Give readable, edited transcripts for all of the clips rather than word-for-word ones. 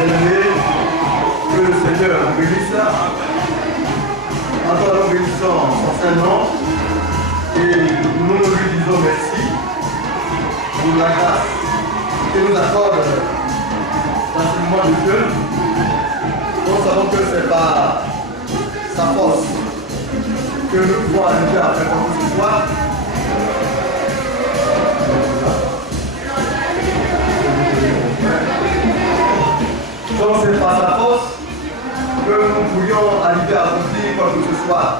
Bien-aimés, que le Seigneur nous bénisse. Encore nous bénissons son Saint-Nom et nous lui disons merci pour la grâce qu'il nous accorde l'enseignement de Dieu. Nous savons que ce n'est pas sa force que nous pouvons arriver à faire comme ce soir. Donc c'est par sa force que nous pourrions arriver à accomplir quoi que ce soit.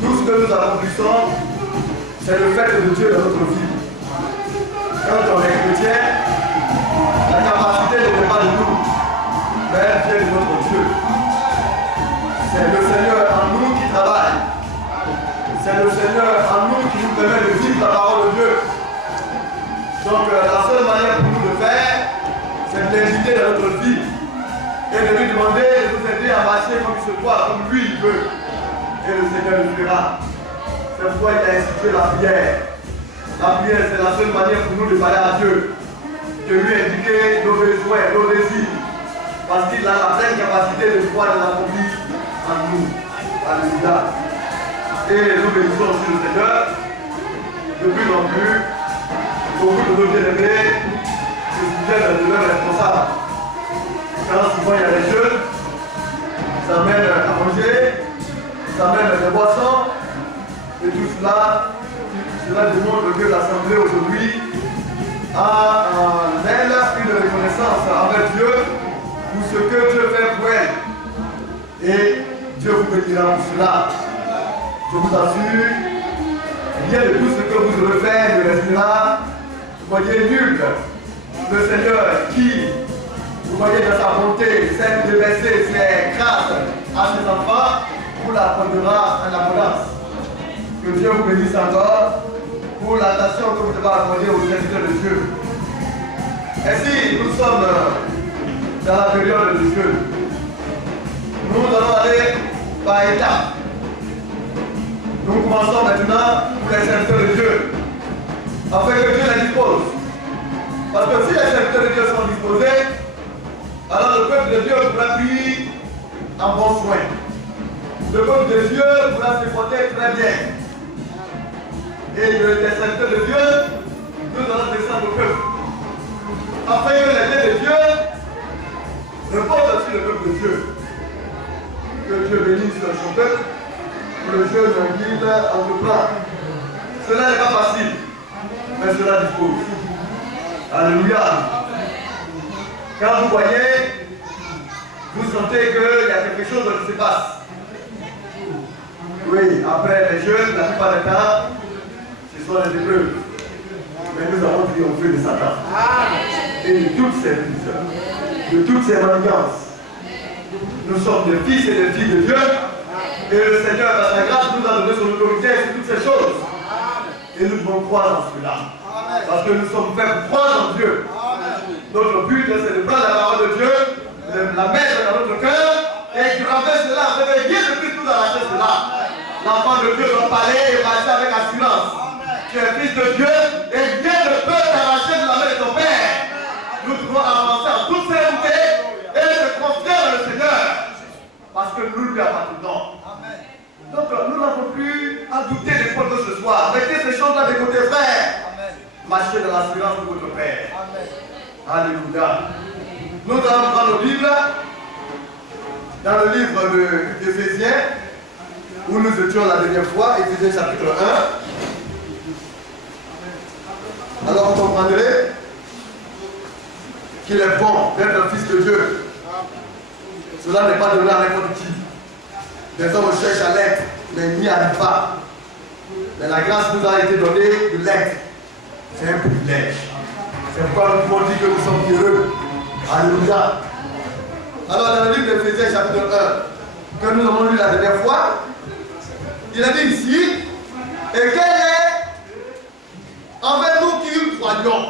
Tout ce que nous accomplissons, c'est le fait de Dieu dans notre vie. Quand on est chrétien, la capacité ne vient pas de nous, mais elle vient de notre Dieu. C'est le Seigneur en nous qui travaille. C'est le Seigneur en nous qui nous permet de vivre la parole de Dieu. Donc la seule manière pour nous de faire, c'est de l'inviter dans notre vie et de lui demander de nous aider à marcher comme il se doit, comme lui il veut. Et le Seigneur le fera. C'est pourquoi il a institué la prière. La prière, c'est la seule manière pour nous de parler à Dieu, de lui indiquer nos besoins, nos désirs, parce qu'il a la pleine capacité de pouvoir les accomplir en nous. Alléluia. Et nous bénissons aussi le Seigneur, de plus en plus, beaucoup de nos bien-aimés se soutiennent de leurs responsables. Quand souvent il y a les jeunes, ça mène à manger, ça mène des boissons, et tout cela, cela démontre que l'Assemblée aujourd'hui a en elle une reconnaissance envers Dieu pour ce que Dieu fait pour elle. Et Dieu vous bénira pour cela. Je vous assure, rien de tout ce que vous aurez fait ne restera, voyez, nul. Le Seigneur qui, vous voyez dans sa bonté, celle de verser ses grâces à ses enfants, vous l'accordera en abondance. Que Dieu vous bénisse encore pour l'attention que vous devez accorder aux serviteurs de Dieu. Ainsi, nous sommes dans la période de Dieu. Nous allons aller par étapes. Nous commençons maintenant pour les serviteurs de Dieu, afin que Dieu les dispose. Parce que si les serviteurs de Dieu sont disposés, alors le peuple de Dieu pourra prier en bon soin. Le peuple de Dieu pourra se porter très bien. Et les serviteurs de Dieu, nous allons descendre au peuple. Afin que les biens de Dieu reposent sur le peuple de Dieu. Que Dieu bénisse son peuple. Pour le jeune guide entreprend. Cela n'est pas facile, mais cela dispose. Alléluia. Quand vous voyez, vous sentez qu'il y a quelque chose qui se passe. Oui, après les jeunes, la plupart du temps, ce sont les épreuves. Mais nous avons triomphé de Satan. Et de toutes ses prises, de toutes ses manigances. Nous sommes des fils et des filles de Dieu. Et le Seigneur, par sa grâce, nous a donné son autorité sur toutes ces choses. Et nous devons croire en cela. Parce que nous sommes faits pour croire en Dieu. Notre but, c'est de prendre la parole de Dieu, de la mettre dans notre cœur, et graver cela, réveiller depuis tout arracher cela. L'enfant de Dieu doit parler et marcher avec assurance. Tu es fils de Dieu, et Dieu ne peut t'arracher de la main de ton Père. Nous devons avancer en toute sérénité et se confier dans le Seigneur. Parce que nous lui appartenons. Donc nous n'avons plus à douter des points de ce soir. Mettez ces choses-là de côté, frère. Marchez dans l'assurance de votre Père. Alléluia. Nous allons prendre le livre, dans le livre d'Éphésiens, où nous étions la dernière fois, Éphésiens chapitre 1. Alors vous comprendrez qu'il est bon d'être un fils de Dieu. Cela n'est pas donné à n'importe qui. Les hommes cherchent à l'être, mais n'y arrivent pas. Mais la grâce nous a été donnée de l'être. C'est un privilège. C'est pourquoi nous pouvons dire que nous sommes heureux. Alléluia. Alors dans le livre d'Éphésiens chapitre 1, que nous avons lu la dernière fois, il a dit ici, et quel est envers nous qui croyons,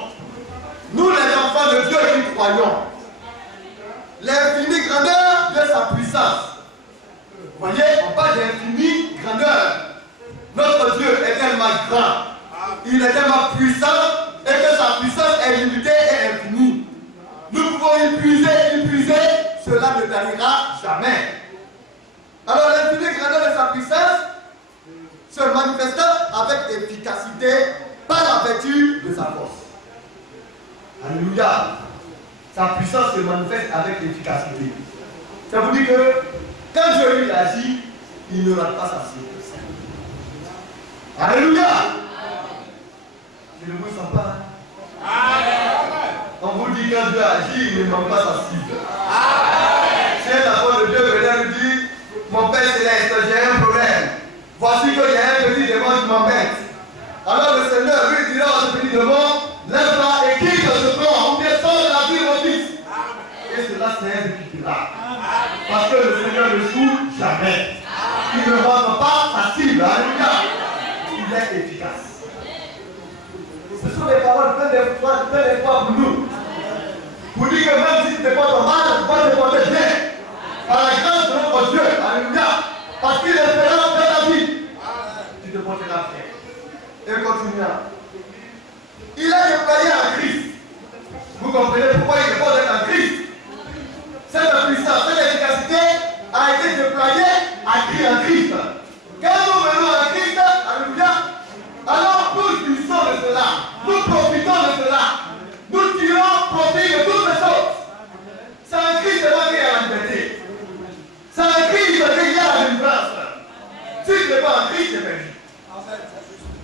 nous les enfants de Dieu qui croyons, l'infinie grandeur de sa puissance. Vous voyez, on parle d'infinie grandeur. Notre Dieu est tellement grand, il est tellement puissant, et que sa puissance est limitée et infinie. Nous pouvons y puiser briser, cela ne t'arrivera jamais. Alors l'infinie grandeur de sa puissance se manifesta avec efficacité par la vertu de sa force. Alléluia. Sa puissance se manifeste avec efficacité. Ça vous dit que quand Dieu lui agit, il ne rate pas sa cible. Alléluia. Je ne vous sens pas. On vous dit quand Dieu agit, il ne manque pas sa cible. Si un enfant de Dieu venait lui dire, mon Père Céleste, j'ai un problème. Voici que j'ai un petit démon qui m'embête. Alors le Seigneur lui dira à ce petit démon, lève-toi et quitte ce plan, ou bien sors de la vie mon fils. Et cela s'exécutera. Parce que le Seigneur ne joue jamais. Il ne manque pas sa cible. Alléluia. Il est efficace. Ce sont des paroles pleines d'espoir pour nous. Pour dire que même si tu te portes mal, tu vas te porter bien. Par la grâce de notre Dieu. Alléluia. Parce qu'il est ferrant dans ta vie. Tu te porteras bien. Et continuons. Il est déployé en Christ. Vous comprenez pourquoi il est beau d'être en Christ. Cette puissance, cette efficacité a été déployée en Christ. Quand nous venons en Christ, alléluia, alors nous jouissons de cela, nous profitons de cela, nous tirons profit de toutes les choses. C'est en Christ qu'il y a la liberté. C'est en Christ qu'il y a la délivrance. Si tu n'es pas en Christ, c'est perdu.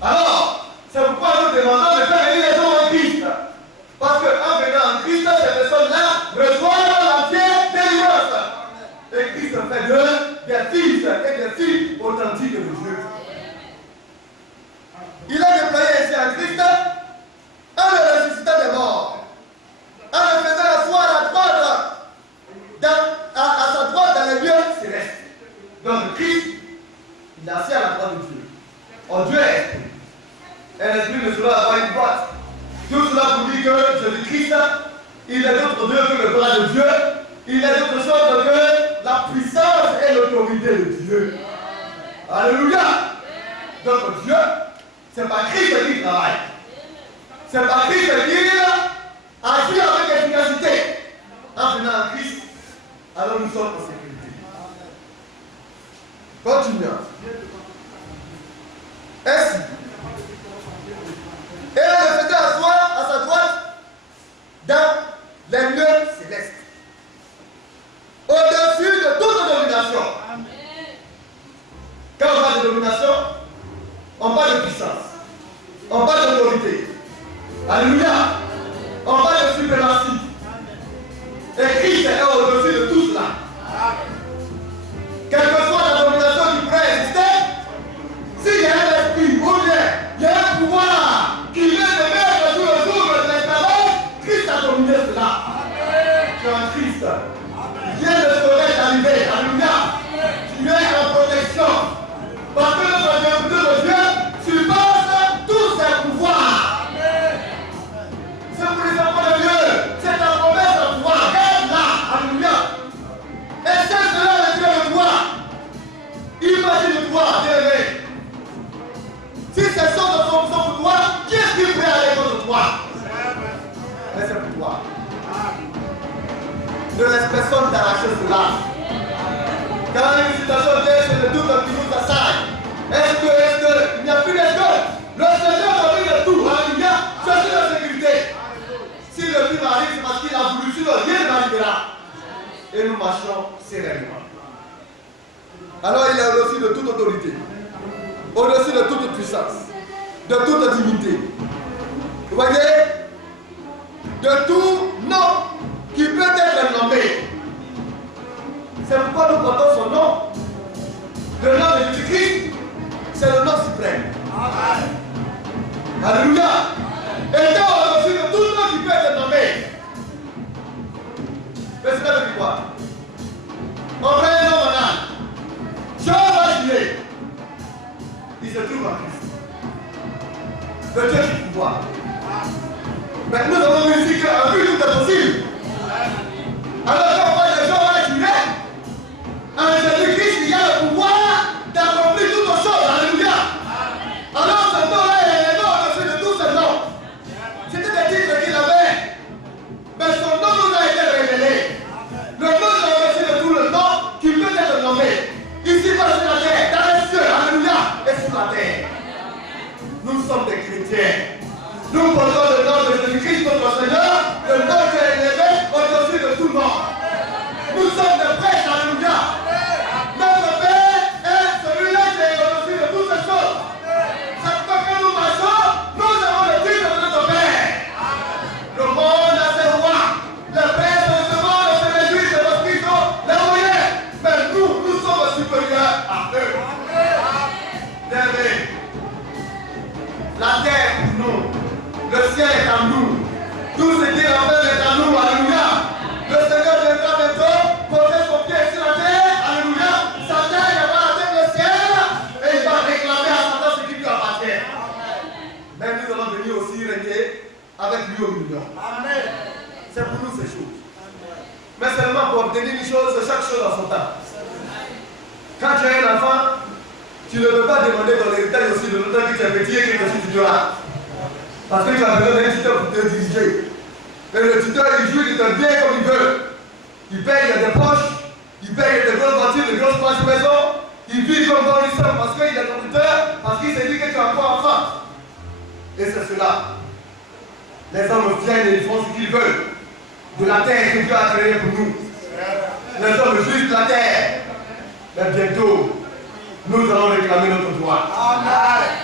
Alors, c'est pourquoi nous demandons de faire venir les hommes en Christ. Parce qu'en venant en Christ, ces personnes-là reçoivent l'entière délivrance. Et Christ fait d'eux des fils et des filles authentiques de Dieu. Il a déployé ici en Christ en le ressuscitant des morts, en le faisant asseoir à droite, à sa droite dans les lieux célestes. Donc Christ, il est assis à la droite de Dieu. Oh Dieu est. Et l'esprit ne sera avoir une droite. Tout cela vous dit que Jésus-Christ, il est d'autre Dieu que le bras de Dieu. Il est d'autre chose que la puissance et l'autorité de Dieu. Alléluia. Donc Dieu, c'est pas Christ qui travaille. C'est pas Christ qui agit avec efficacité. En venant en Christ, alors nous sommes en sécurité. Continuons. Ainsi. Et elle le faisait asseoir à sa droite dans les lieux célestes. Au-dessus de toute domination. Quand on parle de domination, on parle de puissance. On parle d'autorité. Alléluia. On parle de suprématie. Et Christ est au-dessus de tout cela. Quelle que soit la domination qui pourrait exister, s'il y a un esprit ou bien il y a un pouvoir qui vient de mettre sur le jour de l'esclavage, Christ a dominé cela. Tu es en Christ. Rien ne saurait t'arriver. Alléluia. Tu es en protection. Parce que notre bienvenue de Dieu surpasse tous ses pouvoirs. C'est pour les enfants de Dieu. C'est ta promesse de pouvoir. Reste là. Alléluia. Et c'est cela le Dieu de toi. Imagine-toi, bien-aimé. Si ces choses sont pour toi, qui est-ce qui peut aller contre toi? Mais c'est pour toi. Ne laisse personne t'arracher cela. Quand une situation vient, c'est le doute qui nous assaille. Est-ce que, il n'y a plus d'est-ce que, le Seigneur a pris de tout. Alléluia, je suis en sécurité. Si le film arrive, c'est parce qu'il a voulu, sinon rien n'arrivera. Et nous marchons sereinement. Alors il est au-dessus de toute autorité, au-dessus de toute puissance, de toute dignité. Vous voyez, de tout nom qui peut être nommé. C'est pourquoi nous portons son nom. Le nom de Jésus-Christ, c'est le nom suprême. Alléluia. Et donc, au-dessus de tout nom qui peut être nommé. Mais c'est là depuis quoi? On prend un nom en âme. Jehovah Jireh. Il se trouve en Christ. Le Dieu du pouvoir. Mais nous avons vu ici qu'en vue obtenir une chose, chaque chose en son temps. Quand tu as un enfant, tu ne peux pas demander ton héritage aussi de longtemps que tu es petit et que tu tutoras. Parce que tu as besoin d'un tuteur pour te diriger. Et le tuteur, il joue, il te bien comme il veut. Il paye, il a des poches, il paye des grosses voitures, des grosses places de maison. Il vit comme bon lui parce qu'il est ton tuteur, parce qu'il s'est dit que tu as encore enfant. Et c'est cela. Les hommes viennent et ils font ce qu'ils veulent. De la terre que Dieu a créée pour nous. Les hommes jugent la terre. Mais bientôt, nous allons réclamer notre droit.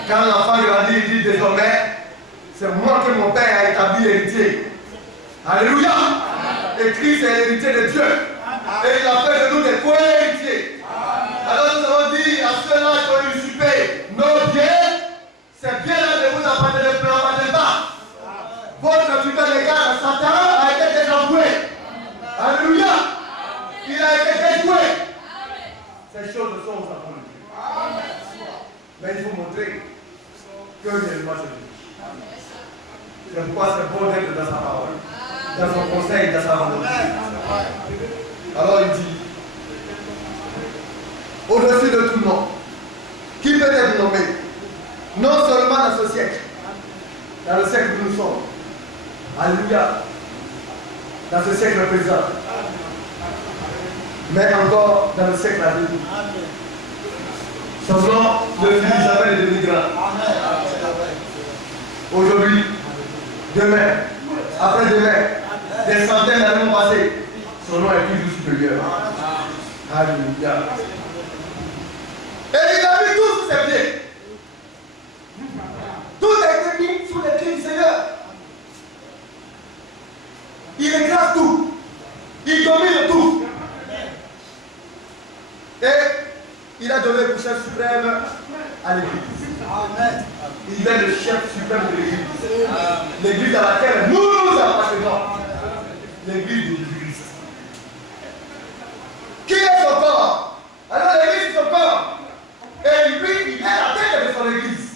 Quand l'enfant grandit, il dit désormais, c'est moi que mon père a établi héritier. Alléluia. Et Christ est l'héritier de Dieu. Et il a fait de nous des co-héritiers. Alors nous avons dit à ceux-là qui ont usurpé nos biens, ces biens-là ne vous appartiennent pas. Votre tuteur légal, Satan, a été désavoué. Alléluia. Il a été déjoué. Ces choses sont aux enfants de Dieu. Mais il faut montrer que réellement c'est Dieu. C'est pourquoi c'est bon d'être dans sa parole, dans son conseil, dans sa volonté. Alors il dit, au-dessus de tout nom, qui peut être nommé, non seulement dans ce siècle, dans le siècle où nous sommes, alléluia, dans ce siècle présent, mais encore dans le siècle à venir. Son nom, le Fils s'appelle le demi-grand. Aujourd'hui, demain, après-demain, des centaines d'années ont passé. Son nom est toujours supérieur. Alléluia. Et il a mis tout sous ses pieds. Tout a été mis sous les pieds du Seigneur. Il écrase tout. Il domine tout. Et il a donné pour chef suprême à l'Église. Amen. Il est le chef suprême de l'Église. L'Église à laquelle nous appartenons. L'Église de Jésus-Christ. Qui est son corps? Alors l'Église est son corps. Et lui, il est la tête de son Église.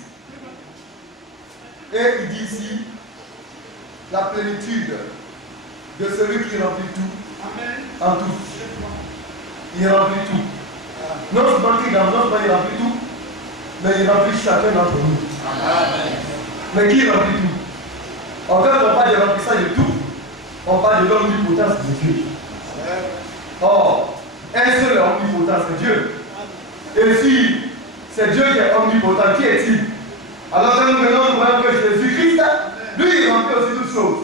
Et il dit ici, la plénitude de celui qui remplit tout en tout. Il remplit tout. Non seulement il remplit tout, mais il remplit chacun d'entre nous. Amen. Mais qui remplit tout? En fait, on parle de remplissage de tout. On parle de l'omnipotence de Dieu. Or, un seul est omnipotent, c'est Dieu. Et si c'est Dieu qui est omnipotent, qui est-il? Alors quand nous venons, nous voyons que Jésus-Christ, lui, il remplit aussi toutes choses.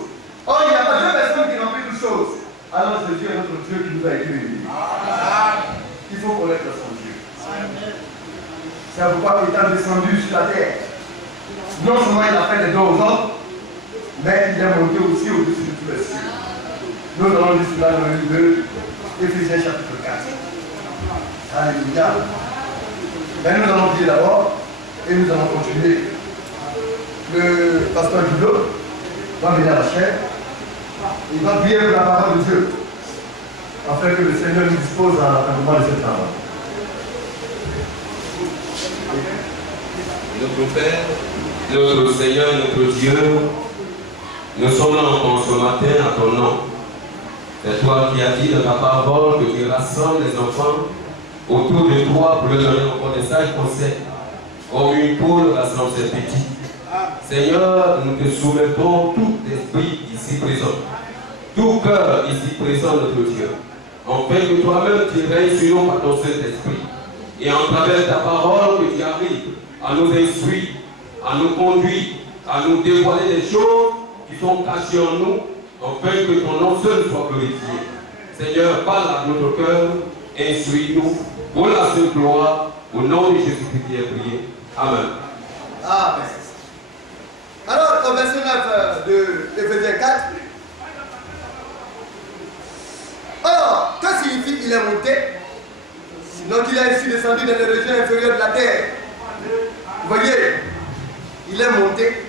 Or, il n'y a pas deux personnes qui remplissent toutes choses. Alors Jésus est notre Dieu qui nous a été réunis. Il faut connaître son Dieu. C'est pourquoi il est descendu sur la terre. Non seulement il a fait des dons aux hommes, mais il est monté aussi au-dessus de tous les cieux. Nous allons lire cela dans le livre de Éphésiens chapitre 4. Alléluia. Mais nous allons prier d'abord et nous allons continuer. Le pasteur Guido va venir à la chair. Il va prier pour la parole de Dieu, afin que le Seigneur nous dispose à l'entraînement de cette parole. Notre Père, notre Seigneur, notre Dieu, nous sommes là encore ce matin à ton nom. C'est toi qui as dit dans ta parole que tu rassembles les enfants autour de toi pour leur donner encore des sages conseils, comme une poule rassemble ses petits. Seigneur, nous te soumettons tout esprit ici présent, tout cœur ici présent, notre Dieu, afin que toi-même tu règnes sur nous par ton Saint-Esprit. Et en travers ta parole que tu arrives à nous instruire, à nous conduire, à nous dévoiler des choses qui sont cachées en nous, afin que ton nom seul soit glorifié. Seigneur, parle à notre cœur, instruis-nous, pour la seule gloire, au nom de Jésus-Christ qui est prié. Amen. Amen. Alors, au verset 9 de Éphésiens 4, or, que signifie qu'il est monté? Donc il est ici descendu dans les régions inférieures de la terre. Vous voyez, il est monté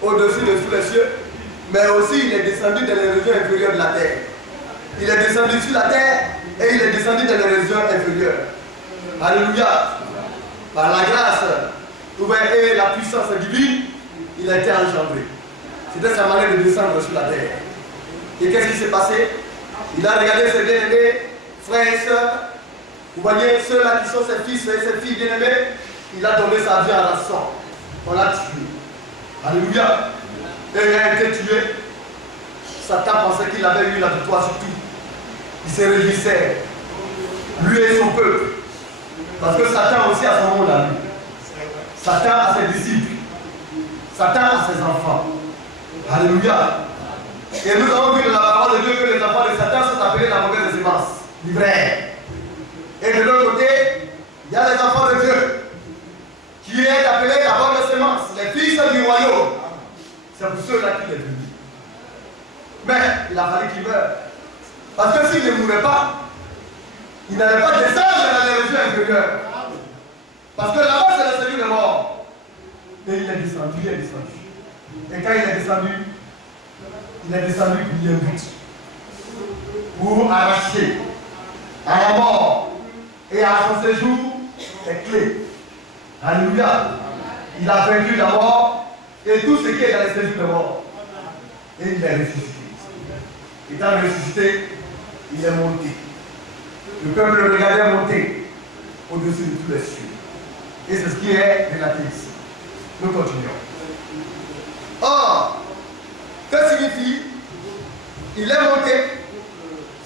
au-dessus de tous les cieux, mais aussi il est descendu dans les régions inférieures de la terre. Il est descendu sur la terre et il est descendu dans les régions inférieures. Alléluia. Par la grâce et la puissance divine, il a été engendré. C'était sa manière de descendre sur la terre. Et qu'est-ce qui s'est passé? Il a regardé ses bien-aimés frères et sœurs, vous voyez, ceux-là qui sont ses fils et ses filles bien-aimées, il a donné sa vie à rançon. On l'a tué. Alléluia. Et il a été tué. Satan pensait qu'il avait eu la victoire sur tout. Il se réjouissait. Lui et son peuple. Parce que Satan aussi a son monde à lui. Satan a ses disciples. Satan a ses enfants. Alléluia. Et nous avons vu dans la parole de Dieu que les enfants de Satan sont appelés la mauvaise semence, l'ivraie. Et de l'autre côté, il y a les enfants de Dieu, qui est appelé la bonne semence, les fils du royaume. C'est pour ceux-là qu'il est venu. Mais il a fallu qu'il meure. Parce que s'il ne mourait pas, il n'allait pas descendre dans les régions inférieures. Parce que là-bas, c'est le Seigneur de mort. Et il est descendu, il est descendu. Et quand il est descendu pour y un but. Pour arracher à la mort et à son séjour les clés. Alléluia. Il a vaincu la mort et tout ce qui est dans les séjours de mort. Et il est ressuscité. Étant ressuscité, il est monté. Le peuple le regardait monter au-dessus de tous les cieux. Et c'est ce qui est relaté ici. Nous continuons. Or, que signifie? Il est monté.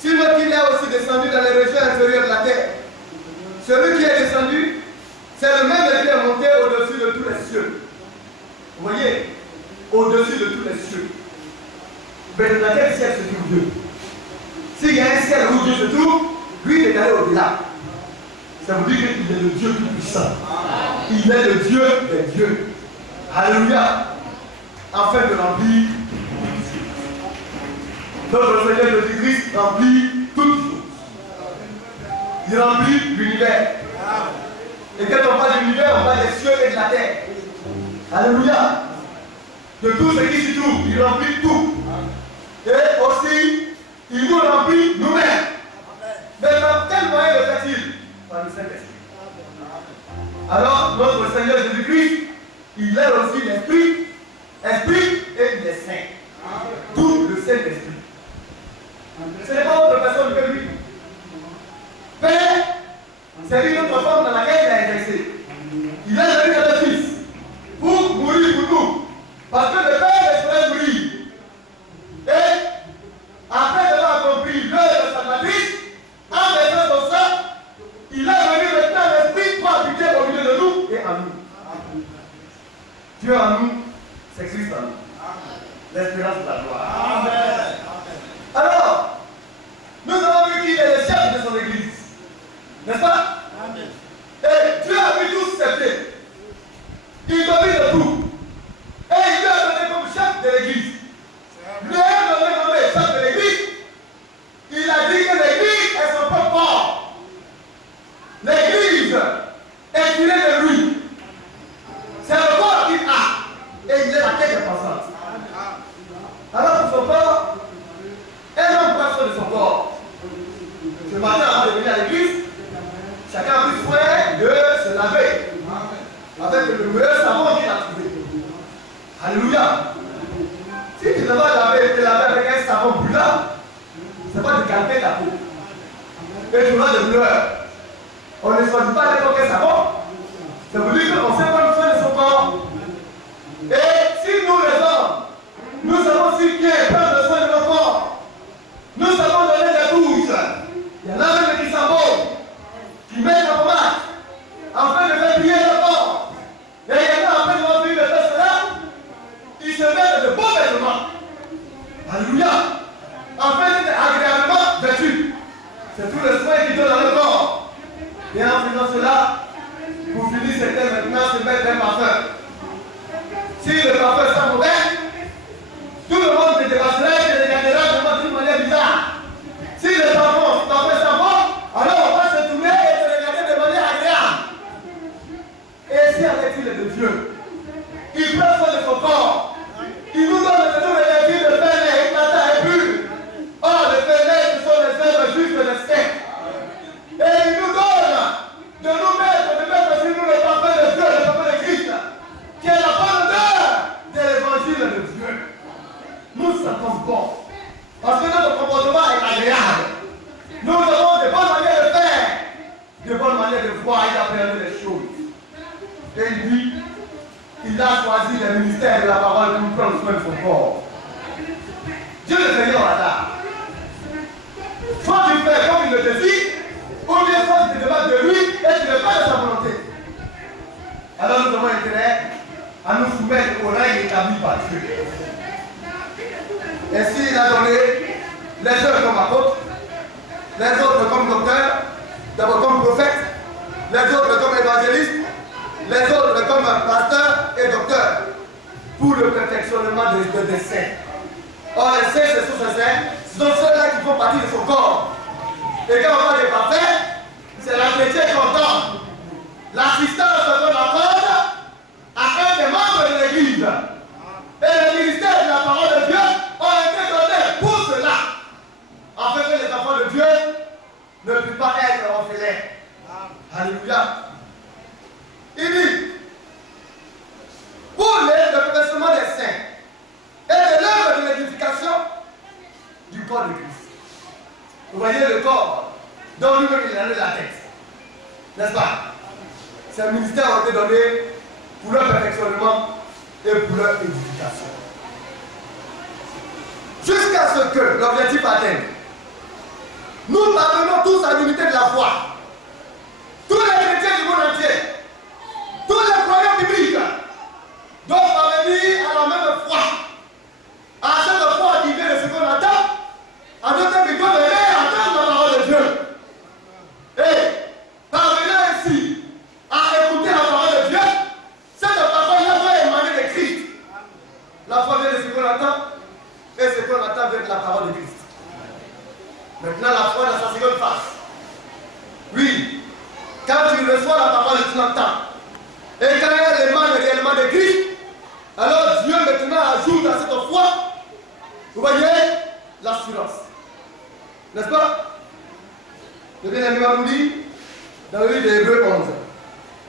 Sinon qu'il est aussi descendu dans les régions inférieures de la terre. Celui qui est descendu, c'est le même qui est monté au-dessus de tous les cieux. Vous voyez? Au-dessus de tous les cieux. Mais dans quel ciel se trouve Dieu? S'il y a un ciel où Dieu se trouve, lui il est allé au-delà. Ça veut dire qu'il est le Dieu tout-puissant. Il est le Dieu des dieux. Alléluia. Afin de remplir notre Seigneur Jésus-Christ remplit toutes choses. Il remplit l'univers. Et quand on parle de l'univers, on parle des cieux et de la terre. Alléluia. De tout ce qui s'y trouve, il remplit tout. Et aussi, il nous remplit nous-mêmes. Mais par quel moyen le fait-il? Par le Saint-Esprit. Alors, notre Seigneur Jésus-Christ, il est aussi l'Esprit, Esprit et il est Saint. Tout le Saint-Esprit. Ce n'est pas autre personne que lui. Père, c'est une autre forme dans laquelle il a exercé. Il est venu dans le Fils pour mourir pour nous. Parce que le Père espérait mourir. Et après avoir accompli l'œuvre de sa matrice, en faisant son sang, il est venu maintenant l'Esprit pour habiter au milieu de nous et en nous. Dieu en nous, c'est Christ en nous. L'espérance de la gloire. Amen. Alors, nous avons vu qu'il est le chef de son église. N'est-ce pas? Amen. Et Dieu a vu tous ses pieds. Il domine de tout. Et il lui a donné comme chef de l'église. Lui a donné comme chef de l'église. Il a dit que l'église est son propre corps. L'église est tirée de lui. C'est le corps qu'il a. Et il est la tête pensante. Alors pour son corps, un homme prend soin de son corps. Ce matin, avant de venir à l'église, chacun a pris soin de se laver. Avec le meilleur savon qu'il a trouvé. Alléluia. Si tu ne vas te laver avec un savon brûlant, c'est pas de calmer ta peau. Et tu auras des douleurs. On ne choisit pas n'importe quel savon. Ça veut dire qu'on sait prendre soin de son corps. Et si nous les hommes, nous savons si bien prendre soin de nos corps, nous savons donner des douches. Il y en a même qui s'embaument, qui mettent la pommade, afin de faire prier le corps. Et il y en a après de de faire cela, ils se mettent de beaux vêtements. Alléluia. Afin d'être agréablement vêtus. C'est tout le soin qu'ils donnent dans le corps. Et en faisant cela, vous finissez maintenant se mettre un parfum. Si le parfum sent mauvais, tout le monde se dépasserait et se regardera d'une manière bizarre. Si le parfum sent bon, alors on va se tourner et se regarder de manière agréable. Et si avec il est de Dieu, il prend soin de son corps, il nous donne de nous les vertus de faire et matin et pur. Or, les fêlés, ce sont les œuvres justes de saints. Et il nous donne de nous mettre sur nous le parfum de Dieu, le parfum de Christ, qui est la bonne odeur de l'évangile appréhender les choses. Et il dit, il a choisi le ministère de la parole pour prendre soin de son corps. Dieu ne fait rien au hasard. Soit tu fais comme il le désire, ou bien soit tu te demandes de lui et tu n'es pas de sa volonté. Alors nous avons intérêt à nous soumettre aux règles établies par Dieu. Ainsi, il a donné les uns comme apôtres, les autres comme docteurs, d'abord comme prophètes, les autres comme évangélistes, les autres comme pasteurs et docteurs, pour le perfectionnement des saints. Or, les saints, ce sont ceux-là qui font partie de son corps. Et quand on parle des parfaits, c'est l'entretien content, l'assistance qu'on accorde à un des membres de l'Église. Et le ministère de la parole de Dieu ont été donnés pour cela, afin que les enfants de Dieu ne puissent pas être orphelins. Alléluia. Il dit, pour le perfectionnement des saints et de l'œuvre de l'édification du corps de Christ. Vous voyez le corps dont lui-même il a la tête. N'est-ce pas? Ces ministères ont été donnés pour leur perfectionnement et pour leur édification. Jusqu'à ce que l'objectif atteigne. Nous parvenons tous à l'unité de la foi. Tous les chrétiens du monde entier, tous les croyants bibliques doivent parvenir à la même foi. À cette foi qui vient de ce qu'on attend, à notre but de entendre la parole de Dieu. Et parvenir ainsi à écouter la parole de Dieu, cette parole-là doit émaner de Christ. La foi vient de ce qu'on attend, et ce qu'on attend vient de la parole de Christ. Maintenant, la foi dans sa seconde face. Oui, quand tu reçois la parole, tu l'entends. Et quand elle émane réellement de Christ, alors Dieu maintenant ajoute à cette foi, vous voyez, l'assurance. N'est-ce pas? Le bien-aimé nous dit dans le livre d'Hébreux 11,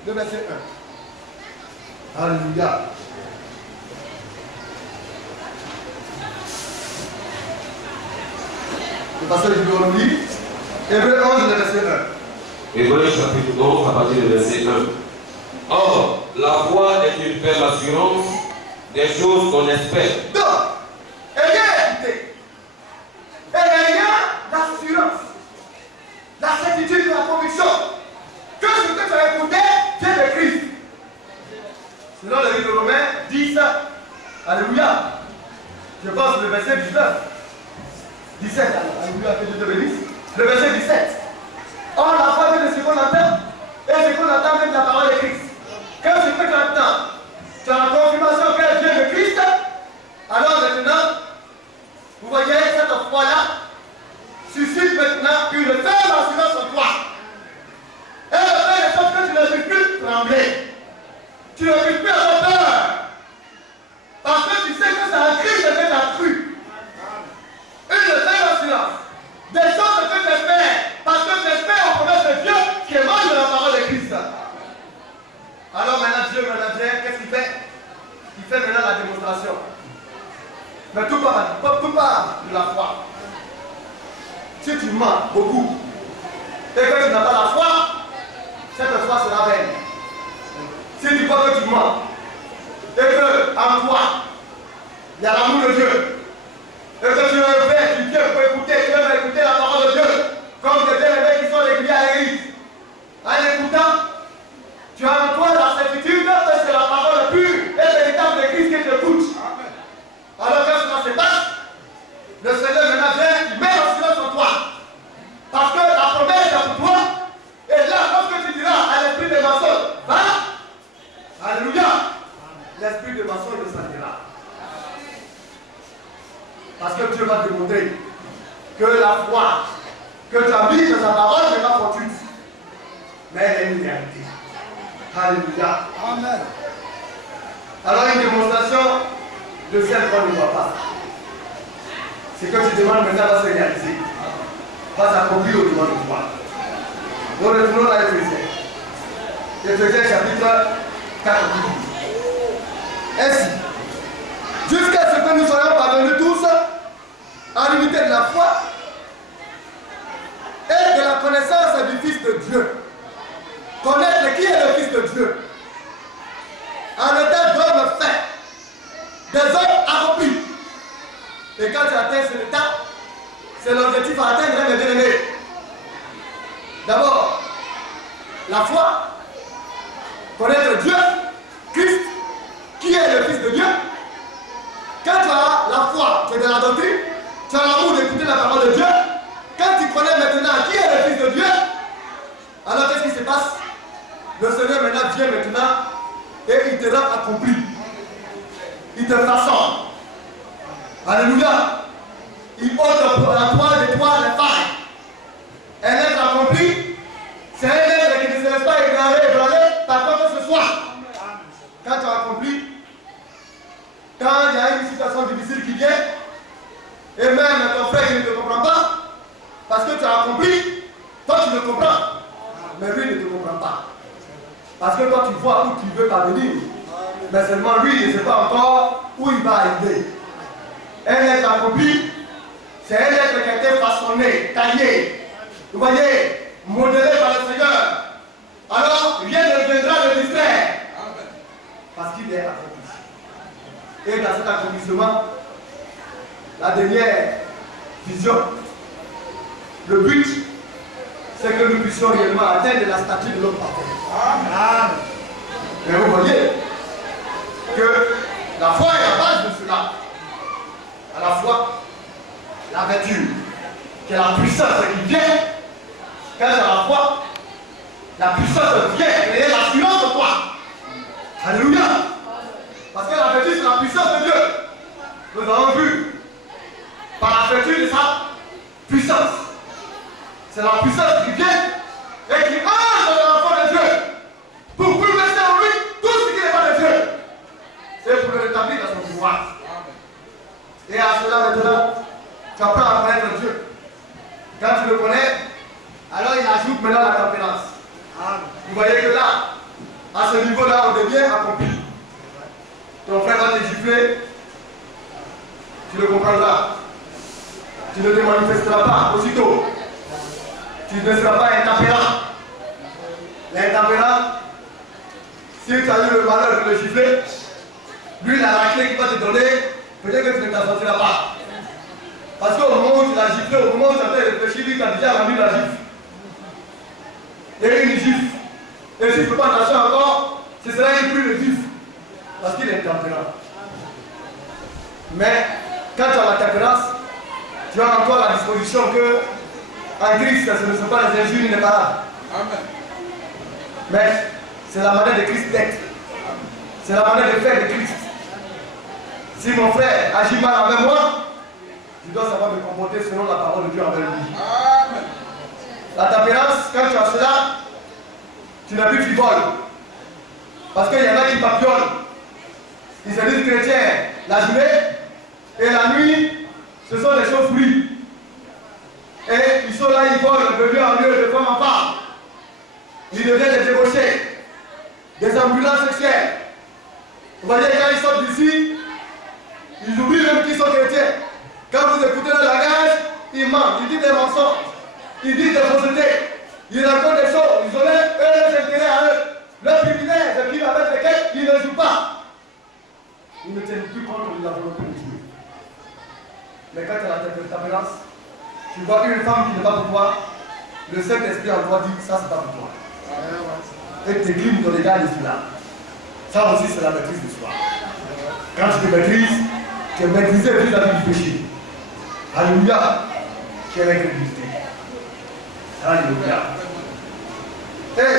le verset 1. Alléluia. Le pasteur du bureau nous dit, Hébreux 11, le verset 1. Hébreux chapitre 11, à partir du verset 1. Or, la foi est une ferme assurance des choses qu'on espère. Donc, ayant écouté, et ayant l'assurance, la certitude, la conviction que ce que tu as écouté vient de Christ. Selon le livre de Romains 10, alléluia. Je pense le verset 19. 17, alléluia, que Dieu te bénisse. Le verset 17. Or, la foi vient de ce qu'on entend, et ce qu'on entend vient de la parole de Christ. Quand ce que tu entends, tu as la confirmation qu'elle vient de Christ, alors maintenant, vous voyez, cette foi-là suscite maintenant une ferme assurance en toi. Et le fait de sorte que tu ne peux plus trembler. Tu ne peux plus avoir peur. Parce que tu sais que c'est en Christ que tu as cru. Une ferme assurance. Des choses que tu espères. Parce que tu espères en promesse de Dieu qui émane de la parole de Christ. Alors maintenant Dieu, qu'est-ce qu'il fait? Il fait maintenant la démonstration. Mais tout part de la foi. Si tu mens beaucoup et que tu n'as pas la foi, cette foi sera vaine. Si tu crois que tu mens et que en toi, il y a l'amour de Dieu et que tu es ouvert, tu viens pour écouter, tu veux écouter la parole de Dieu, comme des bien-aimés qui sont réguliers à l'église. En écoutant, tu as en toi la certitude que c'est la parole pure et véritable de Christ que tu écoutes. Alors quand cela se passe, le Seigneur maintenant vient, il met l'assurance en toi. Parce que la promesse est pour toi. Et là, lorsque tu diras à l'esprit de mensonge, va, alléluia, l'esprit de mensonge ne s'en ira. Parce que Dieu va te montrer que la foi que tu as mise dans sa parole n'est pas fortuite, mais elle est une réalité. Alléluia. Amen. Alors une démonstration de celle qu'on ne voit pas. C'est que tu demandes maintenant va se réaliser. Va s'accomplir au devant de toi. Nous retournons à l'Éphésiens. Éphésiens chapitre 4. Ainsi, jusqu'à ce que nous soyons parvenus tous à l'unité de la foi et de la connaissance du Fils de Dieu. Connaître qui atteindre cet état, c'est l'objectif à atteindre, mes bien-aimés. D'abord, la foi, connaître Dieu, Christ, qui est le Fils de Dieu. Quand tu as la foi, tu es dans la doctrine, tu as l'amour d'écouter la parole de Dieu. Quand tu connais maintenant qui est le Fils de Dieu, alors qu'est-ce qui se passe? Le Seigneur maintenant vient maintenant et il te rend accompli. Il te façonne. Alléluia. Il ôte à toi de toi les failles. Un être accompli, c'est un être qui ne se laisse pas ébranler par quoi que ce soit. Quand tu as accompli, quand il y a une situation difficile qui vient, et même ton frère qui ne te comprend pas, parce que tu as accompli, toi tu le comprends, mais lui ne te comprend pas. Parce que toi tu vois où tu veux parvenir, mais seulement lui il ne sait pas encore où il va arriver. Un être accompli, c'est un être qui a été façonné, taillé, vous voyez, modelé par le Seigneur. Alors rien ne viendra le distraire, parce qu'il est accompli. Et dans cet accomplissement, la dernière vision, le but, c'est que nous puissions réellement atteindre la statue de l'homme parfait. Mais vous voyez que la foi est la base de cela. À la fois, la vertu, qui est la puissance qui vient, quand à la foi, la puissance vient créer l'assurance de toi. Alléluia. Parce que la vertu, c'est la puissance de Dieu. Nous avons vu, par la vertu de sa puissance. C'est la puissance qui vient et qui entre dans la foi de Dieu. Pour bouleverser en lui tout ce qui n'est pas de Dieu. C'est pour le rétablir dans son pouvoir. Et à cela maintenant, tu apprends à connaître Dieu. Quand tu le connais, alors il ajoute maintenant la tempérance. Vous voyez que là, à ce niveau-là, on devient accompli. Ton frère va te gifler, tu le comprendras. Tu ne te manifesteras pas aussitôt. Tu ne seras pas intempérant. L'intempérant, si tu as eu le malheur de le gifler, lui, il a la clé qu'il va te donner, peut-être que tu ne t'en sortiras pas. Parce qu'au moment où tu l'as giflé, au moment où tu as fait réfléchir, lui, tu as déjà rendu la gifle. Et il gifle. Et si tu ne fais pas attention encore, ce sera une pluie de gifle. Parce qu'il est tempérant. Mais quand tu as la tempérance, tu as encore la disposition que en Christ, ce ne sont pas les injures ni les parades. Mais c'est la manière de Christ d'être. C'est la manière de faire de Christ. Si mon frère agit mal avec moi, je dois savoir me comporter selon la parole de Dieu envers lui. La tempérance, quand tu as cela, tu n'as plus frivole. Parce qu'il y en a qui papillonnent. Ils se disent chrétiens la journée et la nuit, ce sont des chauves-souris. Et ils sont là, ils volent de lieu en lieu, de femme en femme. Ils deviennent des débauchés, des ambulants sexuels. Vous voyez, quand ils sortent d'ici, ils oublient même qu'ils sont chrétiens. Quand vous écoutez le langage, ils mentent, ils disent des mensonges, ils disent des faussetés, ils racontent des choses, ils ont leurs intérêts à eux, leurs privilèges, et puis avec lesquels ils ne jouent pas. Ils ne tiennent plus compte de la volonté de Dieu. Mais quand tu as la tempérance, tu vois une femme qui n'est pas pour toi, le Saint-Esprit en toi dit ça c'est pas pour toi. Et tu t'éclimes ton égard de cela. Ça aussi c'est la maîtrise de soi. Quand tu te maîtrises, tu es maîtrisé vis-à-vis du péché. Alléluia. Tu es l'incrédulité. Alléluia. Et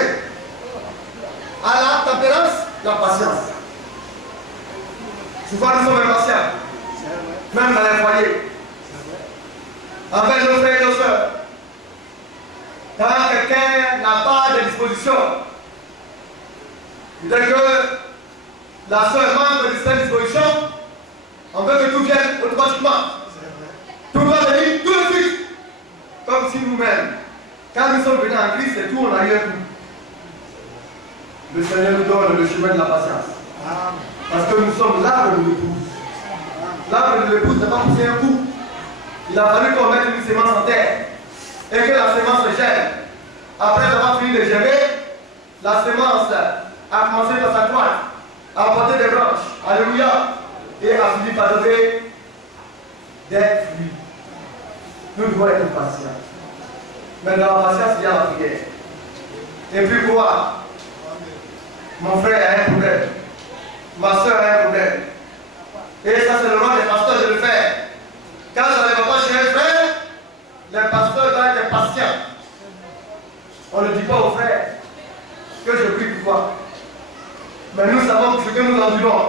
à la tempérance, la patience. Souvent nous sommes impatients. Même dans les foyers. Avec nos frères et nos soeurs. Quand quelqu'un n'a pas de disposition, dès que la soeur manque de cette disposition, on veut que tout vienne automatiquement. Tout doit venir tout de suite. Comme si nous-mêmes, quand nous sommes venus en Christ, c'est tout en arrière tout. Le Seigneur nous donne le chemin de la patience. Parce que nous sommes l'arbre de l'épouse. L'arbre de l'épouse n'a pas poussé un coup. Il a fallu qu'on mette une sémence en terre et que la sémence se germe. Après avoir fini de germer, la sémence a commencé par sa toile, a porté des branches, alléluia, et a fini par donner d'être fruits. Nous devons être patients. Mais dans la patience, il y a la prière. Et puis quoi? Mon frère a un problème. Ma soeur a un problème. Et ça, c'est le rôle des pasteurs de le faire. Quand ça ne va pas chez un frère, les pasteurs doivent être patients. On ne dit pas aux frères que je prie pour toi. Mais nous savons ce que nous endurons.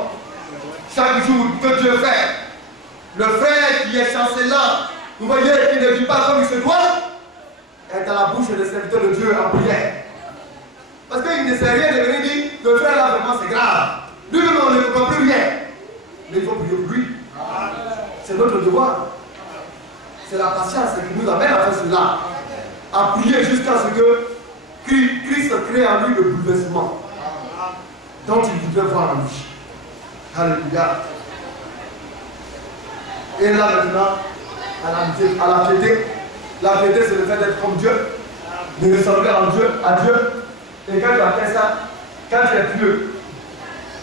Chaque jour que Dieu fait, le frère qui est chancelant, vous voyez, qui ne vit pas comme il se doit, est à la bouche des serviteurs de Dieu en prière. Parce qu'il ne sait rien de venir dire, le frère là vraiment c'est grave. Lui-même on ne comprend plus rien. Mais il faut prier pour lui. C'est notre devoir. C'est la patience qui nous amène à faire cela. À prier jusqu'à ce que Christ crée en lui le bouleversement dont il voudrait voir en lui. Alléluia. Et là maintenant, à la piété, la piété c'est le fait d'être comme Dieu, de ressembler à Dieu. Et quand tu as fait ça, quand tu es pieux,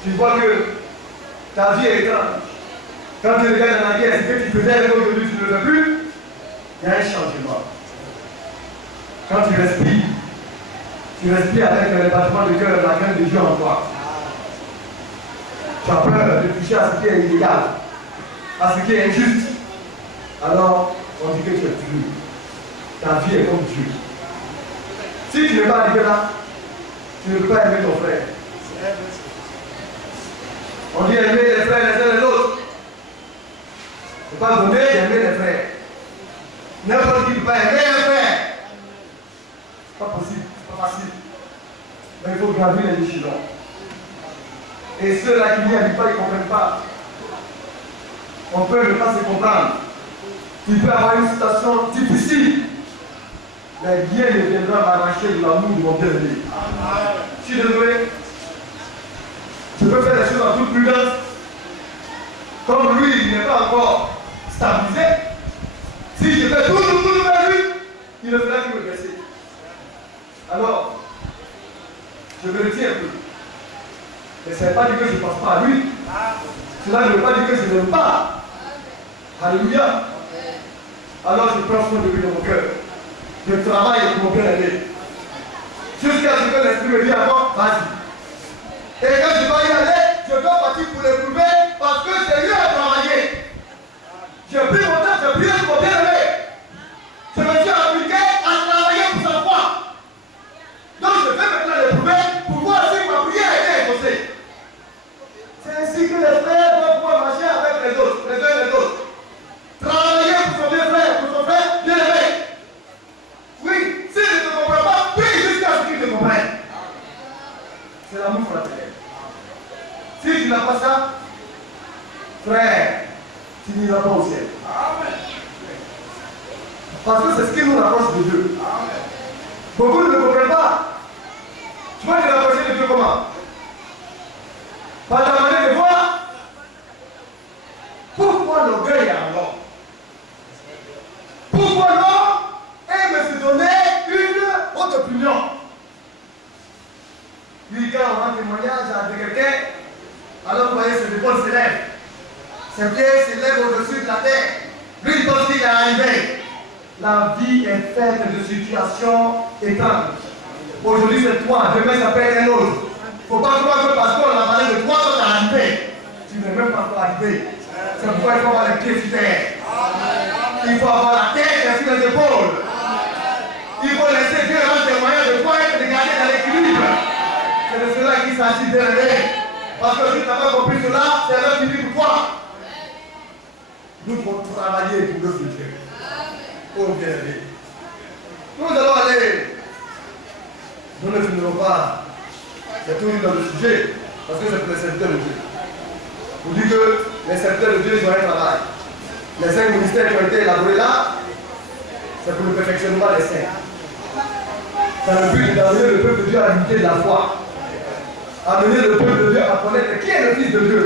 tu vois que ta vie est grande. Quand tu regardes dans la guerre, ce que tu faisais aujourd'hui, tu ne le fais plus, il y a un changement. Quand tu respires avec le battement de cœur, la crainte de Dieu en toi. Tu as peur de toucher à ce qui est illégal, à ce qui est injuste. Alors, on dit que tu es Dieu. Ta vie est comme Dieu. Si tu n'es pas arrivé là, tu ne peux pas aimer ton frère. On dit aimer les frères les uns les autres. Il ne faut pas donner aimer les frères. N'importe qui ne peut pas aimer un frère. Ce n'est pas possible, ce n'est pas facile. Mais il faut gravir les échelons. Et ceux-là qui n'y arrivent pas, ils ne comprennent pas. On peut ne pas se comprendre. Il peut avoir une situation difficile. Mais rien ne viendra m'arracher de l'amour de mon bien-aimé. Je suis désolé. Je peux faire les choses en toute prudence. Comme lui, il n'est pas encore stabilisé. Si je fais tout vers lui, il ne fera que me blesser. Alors, je me retiens un peu. Mais ça ne veut pas dire que je ne pense pas à lui. Cela ne veut pas dire que je ne l'aime pas. Alléluia. Alors je prends soin de lui dans mon cœur. Je travaille pour mon bien-aimé. Jusqu'à ce que l'esprit me dise avant, vas-y. Et quand je vais y aller, je dois partir pour l'éprouver parce que c'est lui à travailler. J'ai pris mon temps, j'ai prié pour mon bien-aimé. Je me suis appliqué à travailler pour sa foi. Donc je vais maintenant l'éprouver pour voir si ma prière a été exaucée. C'est ainsi que les frères vont pouvoir marcher avec les autres, les uns et les autres. Travailler pour son bien-frère, pour son frère bien-aimé. Oui, s'il ne te comprend pas, prie jusqu'à ce qu'il te comprenne. C'est l'amour fraternel. Si tu n'as pas ça, frère, tu n'iras pas au ciel. Parce que c'est ce qui nous rapproche de Dieu. Beaucoup ne le comprennent pas. Tu vas te rapprocher de Dieu comment? Par ta manière de voir. Pourquoi l'orgueil en l'homme? Pourquoi l'homme aime se donner une haute opinion? Lui, quand on rend témoignage de quelqu'un, alors vous voyez, ses épaules s'élèvent. Ses pieds s'élèvent au-dessus de la terre. Lui, il pense qu'il est arrivé. La vie est faite de situations étranges. Aujourd'hui, c'est toi, demain, ça peut être un autre. Il ne faut pas croire que parce qu'on a parlé de toi, tu es arrivé. Tu n'es même pas encore arrivé. C'est pourquoi il faut avoir les pieds sur terre. Il faut avoir la tête sur les épaules. Il faut laisser Dieu rendre témoignage de toi et te garder dans l'équilibre. C'est de cela qu'il s'agit d'élever. Parce que si tu n'as pas compris cela, c'est l'heure qui dit pour toi. Nous devons travailler pour le futur. Oh bien-aimé. Nous allons aller. Nous ne finirons pas. C'est tout dans le sujet. Parce que c'est pour les serviteurs de Dieu. Vous dites que les serviteurs de Dieu ils ont un travail. Les 5 ministères qui ont été élaborés là, c'est pour le perfectionnement des saints. C'est le but d'amener le peuple de Dieu à l'unité de la foi. Amener le peuple de Dieu à connaître qui est le Fils de Dieu.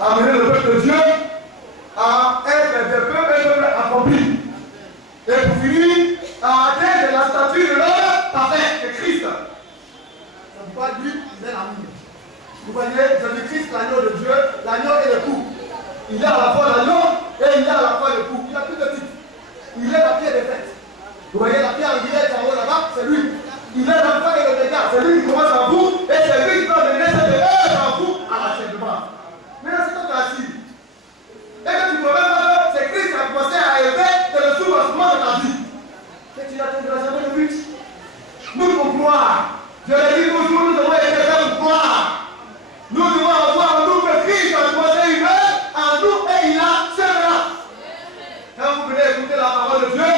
Amener le peuple de Dieu à être des peuples accomplis. Et pour finir, à atteindre la statue de l'homme parfait, de Christ. Ça ne veut pas lui, il est l'amour. Vous voyez, Jésus-Christ, l'agneau de Dieu, l'agneau et le cou. Il y a à la fois l'agneau et il y a à la fois Vous voyez la pierre angulaire en haut là-bas, c'est lui. Il est l'enfant et le dégât. C'est lui qui commence en vous et c'est lui qui va mener cette œuvre en vous à l'achèvement. Maintenant, c'est toi qui assis. Et que tu ne peux même pas, c'est Christ qui a commencé à élever le sous-lancement de ta vie. Et tu n'atteindras jamais le but. Nous devons croire. Je l'ai dit toujours, nous devons être capables de croire. Nous devons avoir en nous que Christ a commencé une œuvre en nous et il achèvera. Quand vous venez écouter la parole de Dieu,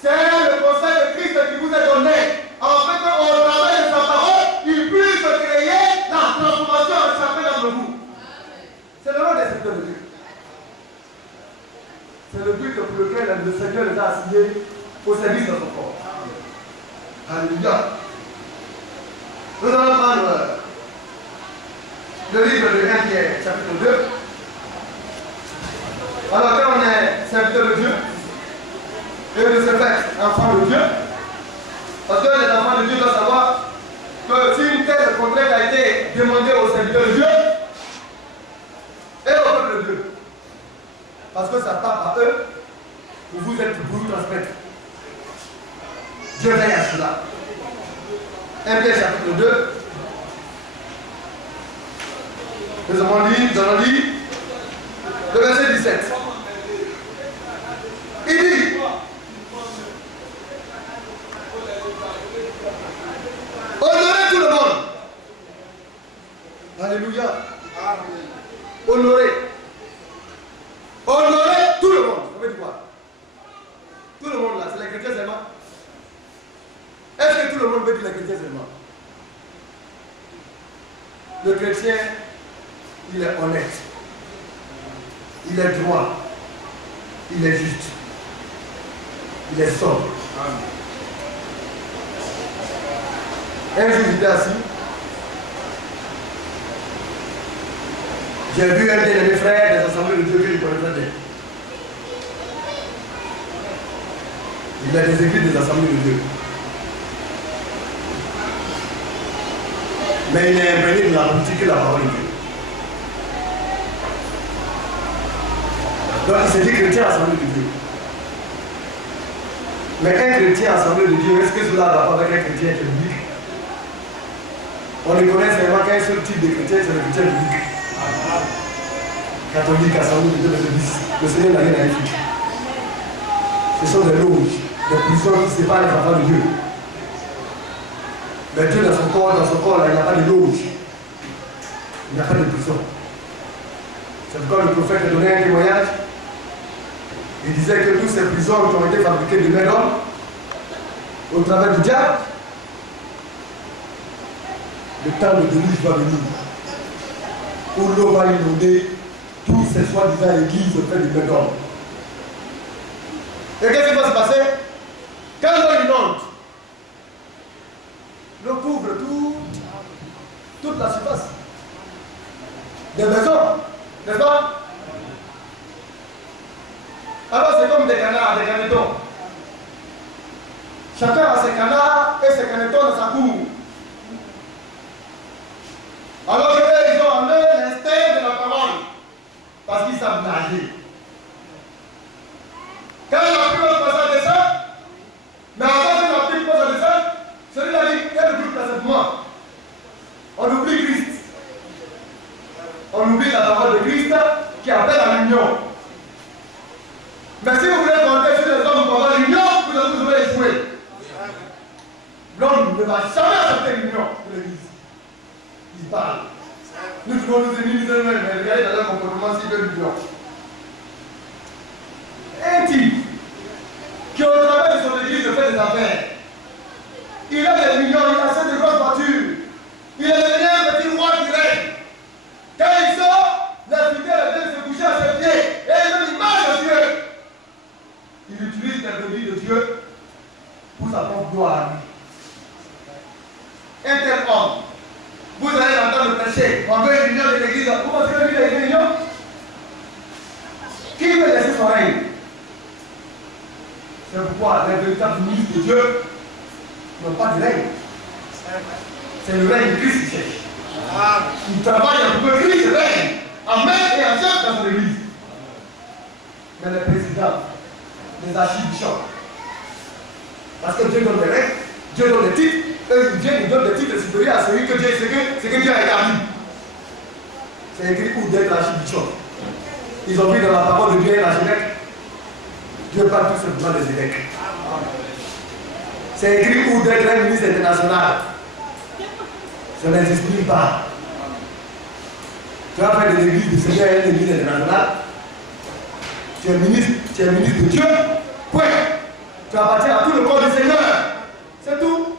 c'est le conseil de Christ qui vous est donné. En fait, au travers de sa parole, il puisse créer la transformation en chacun d'entre vous. C'est le rôle des serviteurs de Dieu. C'est le but pour lequel le Seigneur les a assignés au service de son corps. Alléluia. Nous allons prendre le livre de 1 Pierre, chapitre 2. Alors, quand on est serviteur de Dieu, et de ce fait, enfant de Dieu, parce que les enfants de Dieu doivent savoir que si une telle contrainte a été demandée aux serviteurs de Dieu et au peuple de Dieu, parce que ça part à eux, pour vous transmettre. Dieu veille à cela. 1 Pierre chapitre 2. Nous allons lire le verset 17. Il dit, honorez tout le monde. Alléluia. Honorez. Honorez tout le monde. Ça veut dire quoi? Tout le monde là, c'est les chrétiens seulement. Est-ce que tout le monde veut dire les chrétiens seulement? Le chrétien, il est honnête. Il est droit. Il est juste. Il est sobre. Un jour, j'étais assis. J'ai vu un de mes frères des assemblées de Dieu que je connaissais bien. Il a des églises des assemblées de Dieu. Mais il est imprégné de la politique et de la parole de Dieu. Donc il s'est dit chrétien assemblée de Dieu. Mais un chrétien assemblée de Dieu, est-ce que cela a rapport avec un chrétien biblique? On ne connaît seulement qu'un seul type de chrétien, c'est le chrétien biblique. Catholique, assemblée de Dieu, le Seigneur n'a rien à écrire. Ce sont des loges, des prisons qui séparent les enfants de Dieu. Mais Dieu dans son corps là, il n'y a pas de loge. Il n'y a pas de prison. C'est pourquoi le prophète a donné un témoignage. Il disait que toutes ces prisons qui ont été fabriquées de main d'homme, au travers du diable, le temps de déluge va venir. Où l'eau va inonder tous ces soi-disant églises au fait de main d'homme. Et qu'est-ce qui va se passer? Quand l'eau inonde, l'eau couvre toute la surface des maisons, n'est-ce pas? Alors c'est comme des canards, des canetons. Chacun a ses canards et ses canetons dans sa cour. Alors qu'eux, ils ont en eux l'instinct de la parole, parce qu'ils savent nager. Quand la pluie passe à descendre, mais avant que la pluie passe à descendre, celui-là dit, il y a le groupe d'assèvement. On oublie Christ. On oublie la parole de Christ qui appelle à l'union. Mais si vous voulez compter sur les hommes pour avoir l'union, vous devez échouer. L'homme ne va jamais accepter l'union de l'Église. Il parle. Nous devons nous unir nous-mêmes, mais regardez dans leur comportement s'ils veulent l'union. Un type qui au travers de son église fait des affaires. Il a des millions, il achète de grosses voitures. Il est devenu un petit roi qui règne. Quand il sort, la fidèle vient se coucher à ses pieds et il donne l'image de Dieu. Il utilise les bénis de Dieu pour sa propre gloire. Un tel homme, vous allez l'entendre prêcher, on veut une union de l'église. Vous pensez que lui a une union? Qui veut laisser son règne? C'est pourquoi les véritables ministres de Dieu n'ont pas de règne. C'est le règne de Christ qui cherche. Il travaille pour que Christ règne en maître et en chef dans son église. Mais les présidents, les archibishops, Parce que Dieu donne des règles, Dieu donne des titres, eux ils viennent, ils donnent des titres supérieurs à celui que Dieu, ce que Dieu a établi. C'est écrit où d'être l'archidichon. Ils ont vu dans la parole de Dieu et l'archevêque. Dieu parle tout simplement des évêques. C'est écrit où d'être un ministre international. Ça n'existe pas. Tu vas faire de l'église du Seigneur et de l'église internationale. Tu es ministre de Dieu. Point. Tu appartiens à tout le corps du Seigneur. C'est tout.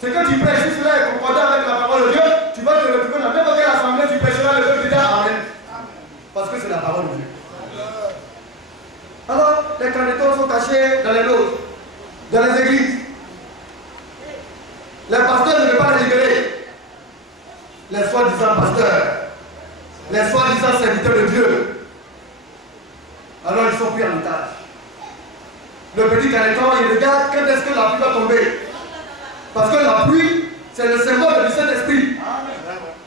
C'est que tu prêches, si cela est concordant avec la parole de Dieu, tu vas te retrouver dans n'importe quelle assemblée, tu prêcheras le peuple de Dieu. Amen. Parce que c'est la parole de Dieu. Alors, les candidats sont cachés dans les loges, dans les églises. Les pasteurs ne veulent pas les libérer. Les soi-disant pasteurs, les soi-disant serviteurs de Dieu. Alors ils sont pris en otage. Le petit caléton, il regarde quand est-ce que la pluie va tomber. Parce que la pluie, c'est le symbole du Saint-Esprit.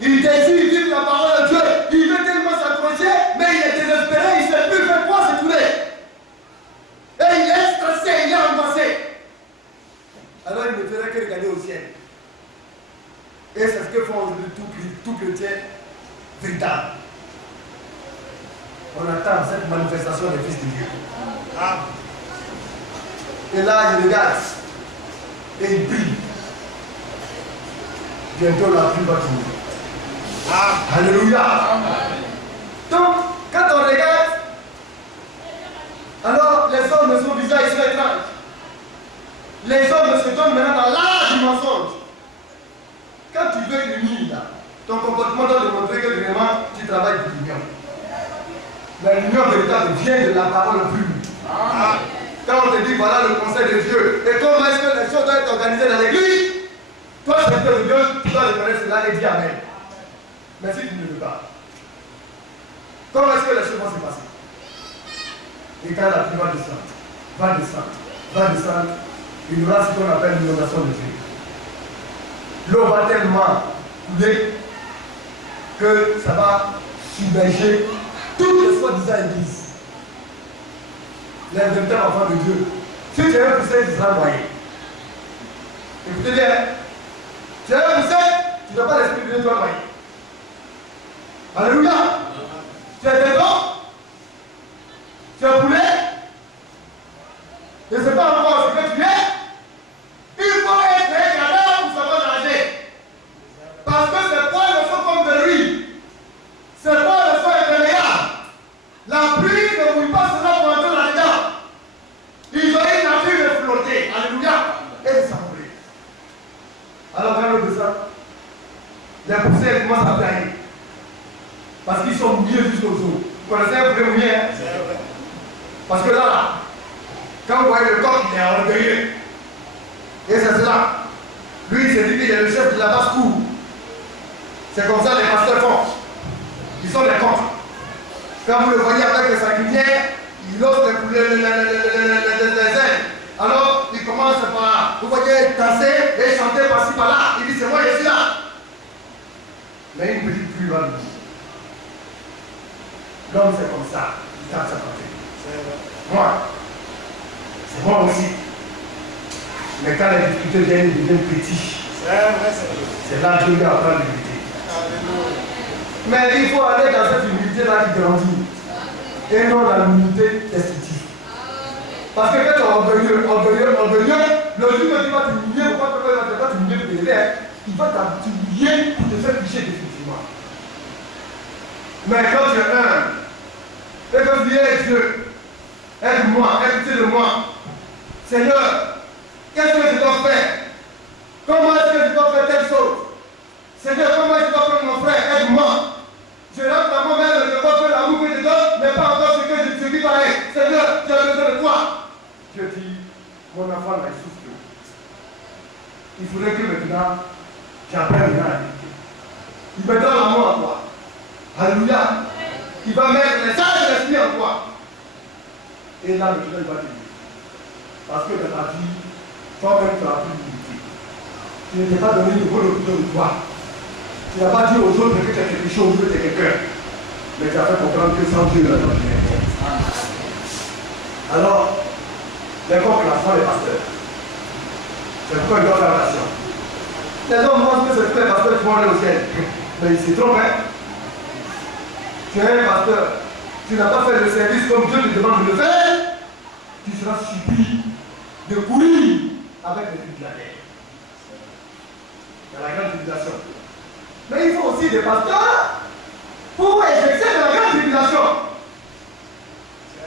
Il désire vivre la parole de Dieu. Il veut tellement s'accrocher, mais il est désespéré, il ne sait plus faire quoi se tourner. Et il est stressé, il est angoissé. Alors il ne ferait que regarder au ciel. Et c'est ce que font aujourd'hui tout chrétien véritable. On attend cette manifestation des fils de Dieu. Et là, il regarde. Et il prie. Bientôt la pluie va tomber. Alléluia. Donc, quand on regarde, alors les hommes de son visage sont étranges. Les hommes se donnent maintenant dans l'art du mensonge. Quand tu veux l'union, ton comportement doit démontrer que vraiment tu travailles pour l'union. Mais l'union véritable vient de la parole publique. Quand on te dit voilà le conseil de Dieu, et comment est-ce que les choses doivent être organisées dans l'église, toi, serviteur de Dieu, tu dois reconnaître cela et dire Amen. Mais si tu ne veux pas, comment est-ce que les choses vont se passer? Et quand la pluie va descendre, il y aura ce qu'on appelle l'inondation de Dieu. L'eau va tellement couler que ça va submerger toutes les soi-disant églises. Les véritables enfants de Dieu. Si tu es un poussin, tu seras noyé. Écoutez bien, tu es un poussin, tu ne dois pas l'esprit de Dieu, tu vas noyer. Alléluia. Tu es dedans, tu es poulet, je ne sais pas encore ce que tu es. Il faut être un cadavre pour savoir nager. Parce que ces poils ne sont comme de l'huile. Ces poils sont imperméables. La pluie ne mouille pas cela pour entrer là-dedans. Ils ont une nature de flotter. Alléluia. Et de s'envoler. Alors quand on descend, les poussières commencent à planer. Parce qu'ils sont mouillés jusqu'aux os. Vous connaissez un poulet mouillé, hein? Parce que là, quand vous voyez le corps, il est orgueilleux. Et c'est cela. Lui, il s'est dit qu'il est le chef de la basse-cour. C'est comme ça les pasteurs font. Ils sont des contre. Quand vous le voyez avec les sanguinières, il ose les ailes. Alors, il commence par, vous voyez, danser et chanter par-ci par-là. Il dit, c'est moi, je suis là. Mais une petite pluie va venir. L'homme, c'est comme ça. Il tape sa portée. Moi. C'est moi aussi. Mais quand les difficultés viennent, ils deviennent petits. C'est là que Dieu apprend l'humilité. Mais il faut aller dans cette humilité-là qui grandit. Et non dans l'humilité destructive. Parce que quand tu es orgueilleux, le jour que tu vas t'humilier, ou pas que tu vas t'humilier pour t'élever, il va t'humilier pour te faire picher définitivement. Mais quand tu es humble, et que tu dis, Dieu, aide-moi, aide-moi de moi. Seigneur, qu'est-ce que je dois faire? Comment est-ce que je dois faire telle chose? Seigneur, comment est-ce que je dois faire mon frère? Aide-moi. Je rentre dans moi-même, je dois faire l'amour que je donne, mais pas encore ce que je dis pareil. Seigneur, j'ai besoin de toi. Dieu dit, mon enfant là, il souffre. Il faudrait que maintenant, j'apprenne maintenant à l'éviter. Il me donne l'amour en toi. Alléluia. Il va mettre les âges de l'esprit en toi. Et là, maintenant, il va te dire. Parce que dans ta vie, toi-même, tu as pris l'unité. Tu ne t'es pas donné de bonne opinion de toi. Tu n'as pas dit aux autres que tu as quelque chose, que tu es quelqu'un. Mais tu as fait comprendre que sans Dieu, la vie n'est. Alors, les coqs, la foi des pasteurs. C'est pourquoi il doit faire attention. Les hommes pensent que c'est tous les pasteurs qui vont aller au ciel. Mais ils se trompent, hein. Tu es un pasteur. Tu n'as pas fait le service comme Dieu te demande de le faire. Tu seras subi de courir avec les tribulations. C'est la grande tribulation. Mais il faut aussi des pasteurs pour exercer de la grande tribulation.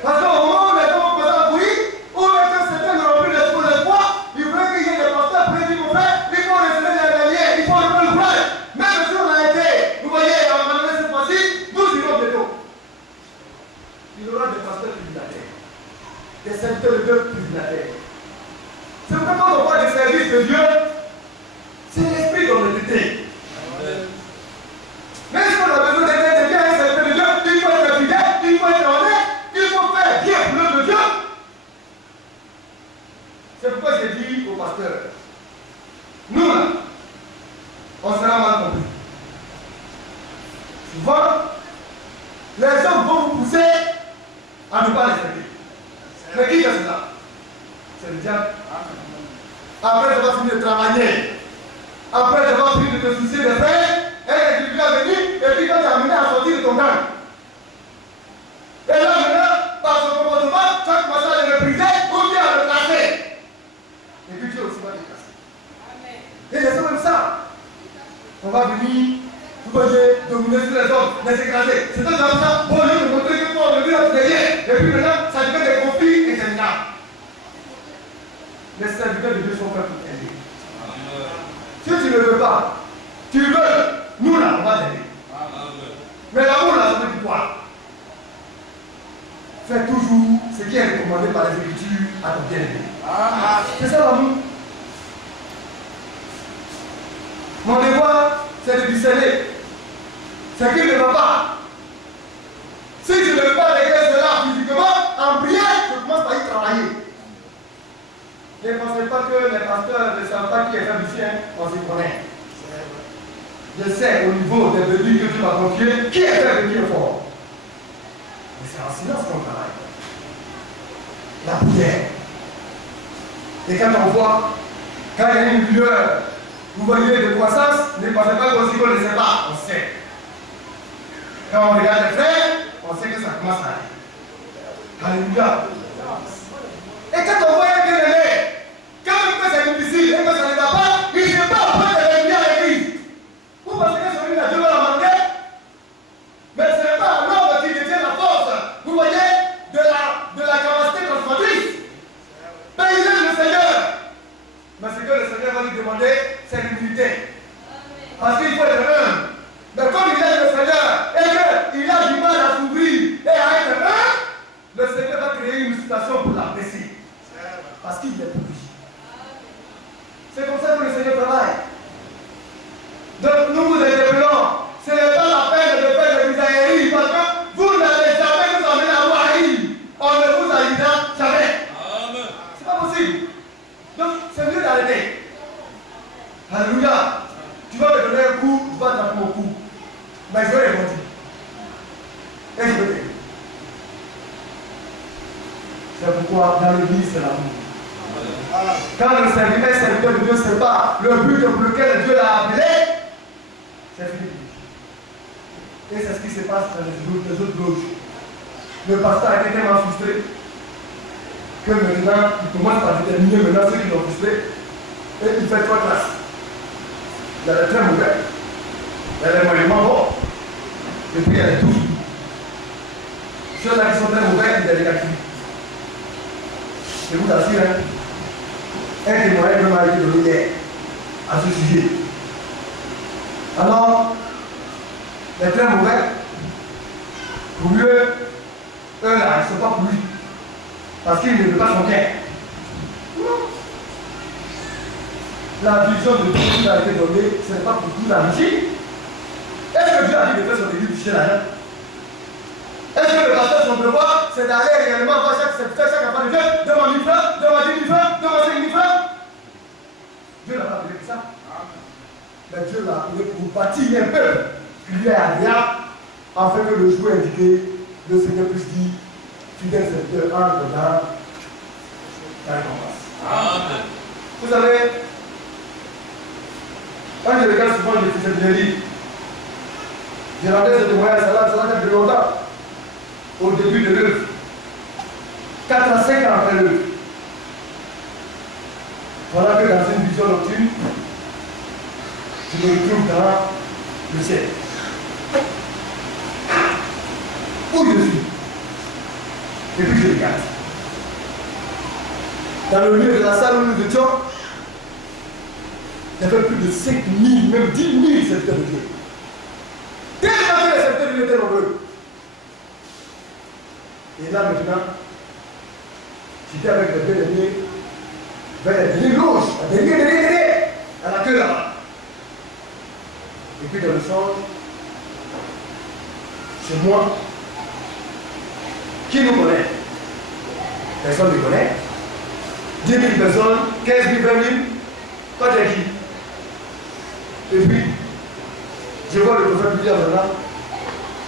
Parce qu'au moment où les gens vont commencer à courir, où les certains n'auront plus l'espoir, il veut qu'il y ait des pasteurs pour dire mon frère, il faut rester derrière, il faut lever le courage. Même si on a été, vous voyez, on va donner cette fois-ci, nous irons bientôt. Il y aura des pasteurs tribulataires, des serviteurs de Dieu tribulataires. C'est pourquoi quand on voit des services de Dieu, c'est l'esprit d'honnêteté. Mais si on a besoin d'être bien un serviteur de Dieu, il faut être fidèle, il faut être honnête, il faut faire bien pour l'œuvre de Dieu. C'est pourquoi j'ai dit au pasteur, nous là, on sera mal compris. Souvent, les hommes vont vous pousser à ne pas les servir. Mais qui fait cela? C'est le diable. Après avoir fini de travailler, après avoir fini de te soucier des frères, et tu vas venir, et puis quand tu as amené à sortir de ton gang. Et là maintenant, par son comportement, tu vas commencer à le mépriser ou bien à le classer. Et puis Dieu aussi va te classer. Et c'est même ça. On va venir, vous voyez, dominer sur les hommes, les écraser. C'est ça, ça, bon, je vais montrer que toi, on le dit derrière. Et puis maintenant, ça devient des conflits interminables. Les serviteurs de Dieu sont faits pour aider. Si tu ne veux pas, tu veux, nous là, on va t'aider. Mais l'amour là, ça veut dire quoi? Fais toujours ce qui est recommandé par les Écritures à ton bien-aimé. C'est ça l'amour. Mon devoir, c'est de discerner ce qui ne va pas. Si tu ne veux pas régler cela physiquement, en prière, je commence par y travailler. Ne pensez pas que les pasteurs ne savent pas qui est fait ici, on s'y connaît. Je sais au niveau des bénis que tu m'as confié, qui est fait et qui est fort. Mais c'est en silence qu'on travaille. La prière. Et quand on voit, quand il y a une lueur, vous voyez de croissance, ne pensez pas qu'on ne sait pas, on sait. Quand on regarde les frères, on sait que ça commence à aller. Alléluia. Et quand on voit un bien-aimé, quand même que c'est difficile et que ça ne va pas, il ne fait pas en train de venir à l'église. Vous pensez que celui là Dieu va la manquer? Mais ce n'est pas l'homme qui détient la force, vous voyez, de la capacité transformatrice. Mais il aime le Seigneur. Mais ce que le Seigneur va lui demander, c'est l'humilité. Parce qu'il faut être humble. Mais comme il aime le Seigneur et qu'il a du mal à s'ouvrir et à être humble, le Seigneur va créer une situation pour l'apprécier. Parce qu'il est pour lui. C'est comme ça que le Seigneur travaille. Donc nous vous interpellons. Ce n'est pas la peine de faire des misailleries parce que vous n'allez jamais nous emmener à Wahir. On ne vous haïra jamais. C'est pas possible. Donc c'est mieux d'arrêter. Alléluia. Tu vas me donner un coup, je vais attraper mon coup. Mais je vais répondre. Et je vais t'aider. C'est pourquoi dans l'église c'est l'amour. Quand le serviteur de Dieu ne sait pas le but pour lequel Dieu l'a appelé, c'est fini. Et c'est ce qui se passe dans les autres loges. Le pasteur a été tellement frustré que maintenant il commence par déterminer maintenant ceux qui l'ont frustré et il fait 3 classes. Il y a les très mauvais, il y a les moyennement bons, et puis il y a les tous. Ceux-là qui sont très mauvais, il y a les négatifs. Je vous assure, un témoignage m'a été donné hier à ce sujet. Alors, les très mauvais, pour lui, eux là, ils ne sont pas pour lui. Parce qu'ils ne veulent pas son bien. La vision de Dieu qui a été donnée, ce n'est pas pour tout l'enrichir. Est-ce que Dieu a dit de faire son église chez l'argent? Est-ce que le pasteur, son devoir, c'est d'aller réellement voir chaque enfant de Dieu, devant 1000 francs, devant 10 000 francs, devant 5 000 francs? Dieu n'a pas appelé pour ça. Mais Dieu l'a appelé pour bâtir un peuple qui lui est agréable, afin que le jour indiqué, le Seigneur puisse dire, fidèle serviteur, entre dans ta récompense. Vous savez, Quand je regarde souvent les fils de livres, je rendais ce témoignage, ça date de longtemps. Au début de l'œuvre. 4 à 5 ans après l'œuvre. Voilà que dans une vision nocturne, je me retrouve dans le ciel. Où je suis. Et puis je regarde. Dans le milieu de la salle où nous étions, il y avait plus de 5 000, même 10 000 serviteurs de Dieu. Tellement que les serviteurs de Dieu étaient nombreux. Et là maintenant, j'étais avec les deux derniers, vers les derniers loges, la dernière, à la queue là-bas. Et puis dans le songe, chez moi, qui nous connaît? Personne ne connaît. 10 000 personnes, 15 000, 20 000, toi t'es qui? Et puis, je vois le prophète William là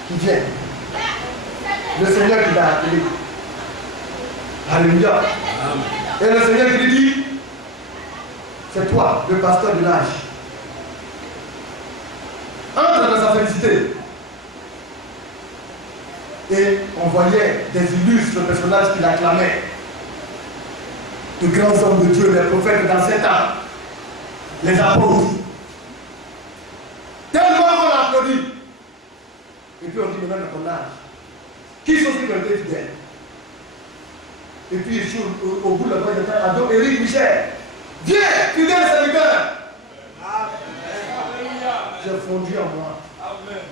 qui vient. Le Seigneur qui l'a appelé. Alléluia. Et le Seigneur qui lui dit, c'est toi, le pasteur de l'âge. Entre dans sa félicité. Et on voyait des illustres personnages qui l'acclamaient. De grands hommes de Dieu, les prophètes d'ancien temps, les apôtres. Tellement on applaudit. Et puis on dit maintenant dans ton âge, qui sont ceux qui ont été fidèles? Et puis ici au bout de la voie de temps, Ado Éric Michel, viens, fidèle serviteur. J'ai fondu en moi. Amen.